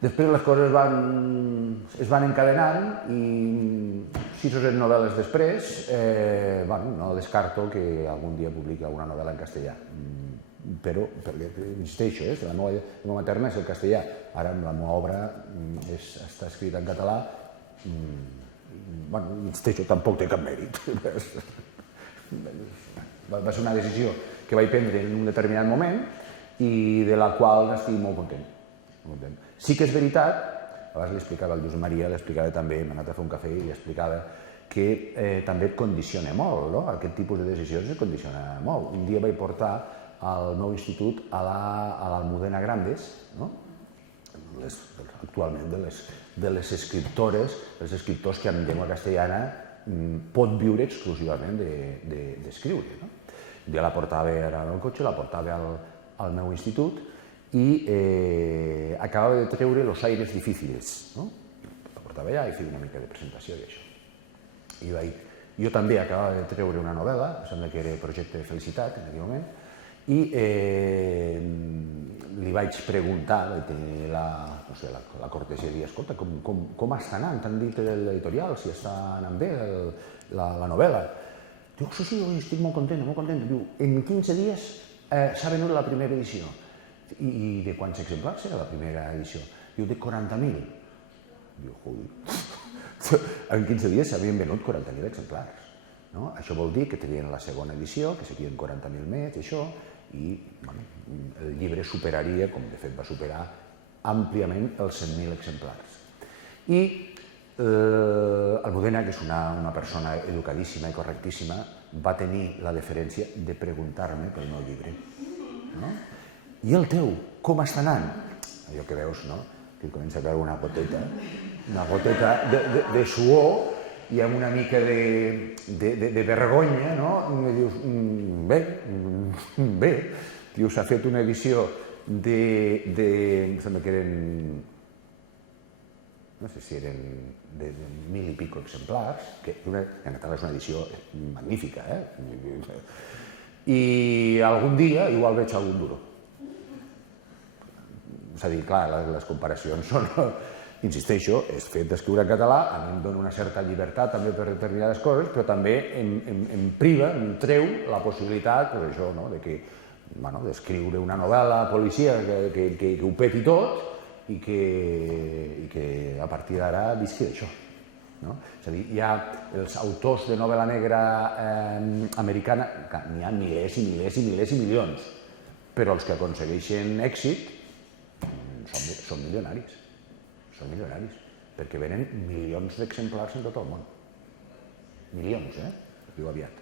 Després les coses es van encadenant i 6 o 7 novel·les després, no descarto que algun dia publiqui alguna novel·la en castellà. Però, insisteixo, la meva llengua materna és el castellà. Ara la meva obra està escrita en català. Insisteixo, tampoc té cap mèrit. Va ser una decisió que vaig prendre en un determinat moment i de la qual estic molt content. Sí que és veritat, abans li explicava al Josep Maria, li explicava també, hem anat a fer un cafè i li explicava que també et condiciona molt, no? Aquest tipus de decisions et condiciona molt. Un dia vaig portar al meu institut a l'Almudena Grandes, actualment de les escriptores, els escriptors que en llengua castellana pot viure exclusivament d'escriure. Un dia la portava al meu cotxe, la portava al meu institut i acabava de treure Los aires difíciles. La portava allà i feia una mica de presentació i això. Jo també acabava de treure una novel·la, em sembla que era Projecte de felicitat en aquell moment, i li vaig preguntar, vaig tenir la cortesia de dir, escolta, com està anant? T'han dit l'editorial, si està anant bé la novel·la? Diu, sí, estic molt content, molt content. Diu, en 15 dies s'ha venut la primera edició. I de quants exemplars era la primera edició? Diu, de 40.000. Diu, joder. en 15 dies s'havien venut 40.000 exemplars. Això vol dir que tenien la segona edició, que serien 40.000 més, això, i el llibre superaria, com de fet va superar, àmpliament els 100.000 exemplars. I Almudena, que és una persona educadíssima i correctíssima, va tenir la deferència de preguntar-me pel meu llibre. I el teu, com està anant? Allò que veus, no? Que comença a veure una goteta de suor i amb una mica de vergonya, no? I dius, bé, s'ha fet una edició em sembla que eren, no sé si eren de 1.000 i pico exemplars, que en català és una edició magnífica, i algun dia igual veig algun duro. És a dir, clar, les comparacions són, insisteixo, és fet d'escriure en català, a mi em dona una certa llibertat també per determinades coses, però també em priva, em treu la possibilitat, doncs això, d'escriure una novel·la policia que ho peti tot i que a partir d'ara visqui d'això. És a dir, hi ha els autors de novel·la negra americana, n'hi ha milers i milers i milers i milions, però els que aconsegueixen èxit són milionaris. Són milionaris, perquè venen milions d'exemplars en tot el món. Milions, diu aviat.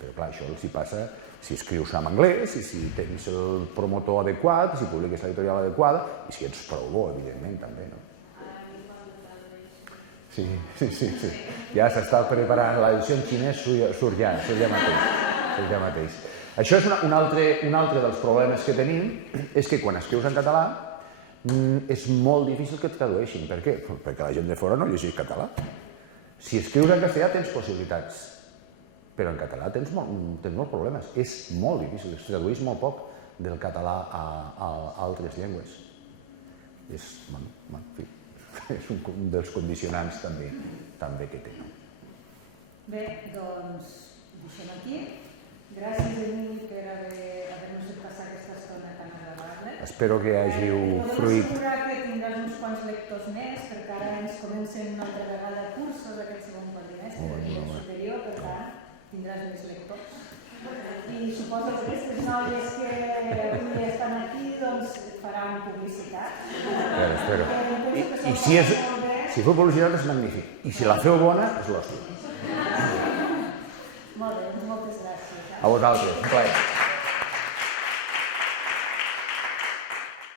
Però clar, això els hi passa si escrius en anglès, i si tens el promotor adequat, si publiques l'editorial adequada, i si ets prou bo, evidentment, també, no? Sí. Ja s'està preparant, l'edició en xinès surt ja mateix. Això és un altre dels problemes que tenim, és que quan escrius en català és molt difícil que et tradueixin. Per què? Perquè la gent de fora no llegeix català. Si escrius en castellà tens possibilitats, però en català tens molts problemes. És molt difícil, es tradueix molt poc del català a altres llengües. És un dels condicionants també que té. Bé, doncs deixem aquí. Gràcies, Emili, per haver-nos fet passar aquesta estona tan agradable. Espero que hàgiu fruit. Podem assegurar que tindràs uns quants lectors més, perquè ara ens comencen una altra vegada cursos aquest segon quadrimestre de nivell superior, per tant, tindràs més lectors. I suposo que aquestes noies que avui estan aquí, doncs, faran publicitat. Espero. I si feu publicitat és magnífic. I si la feu bona, és l'hòstia. Molt bé, moltes gràcies. A vosaltres, un plaer.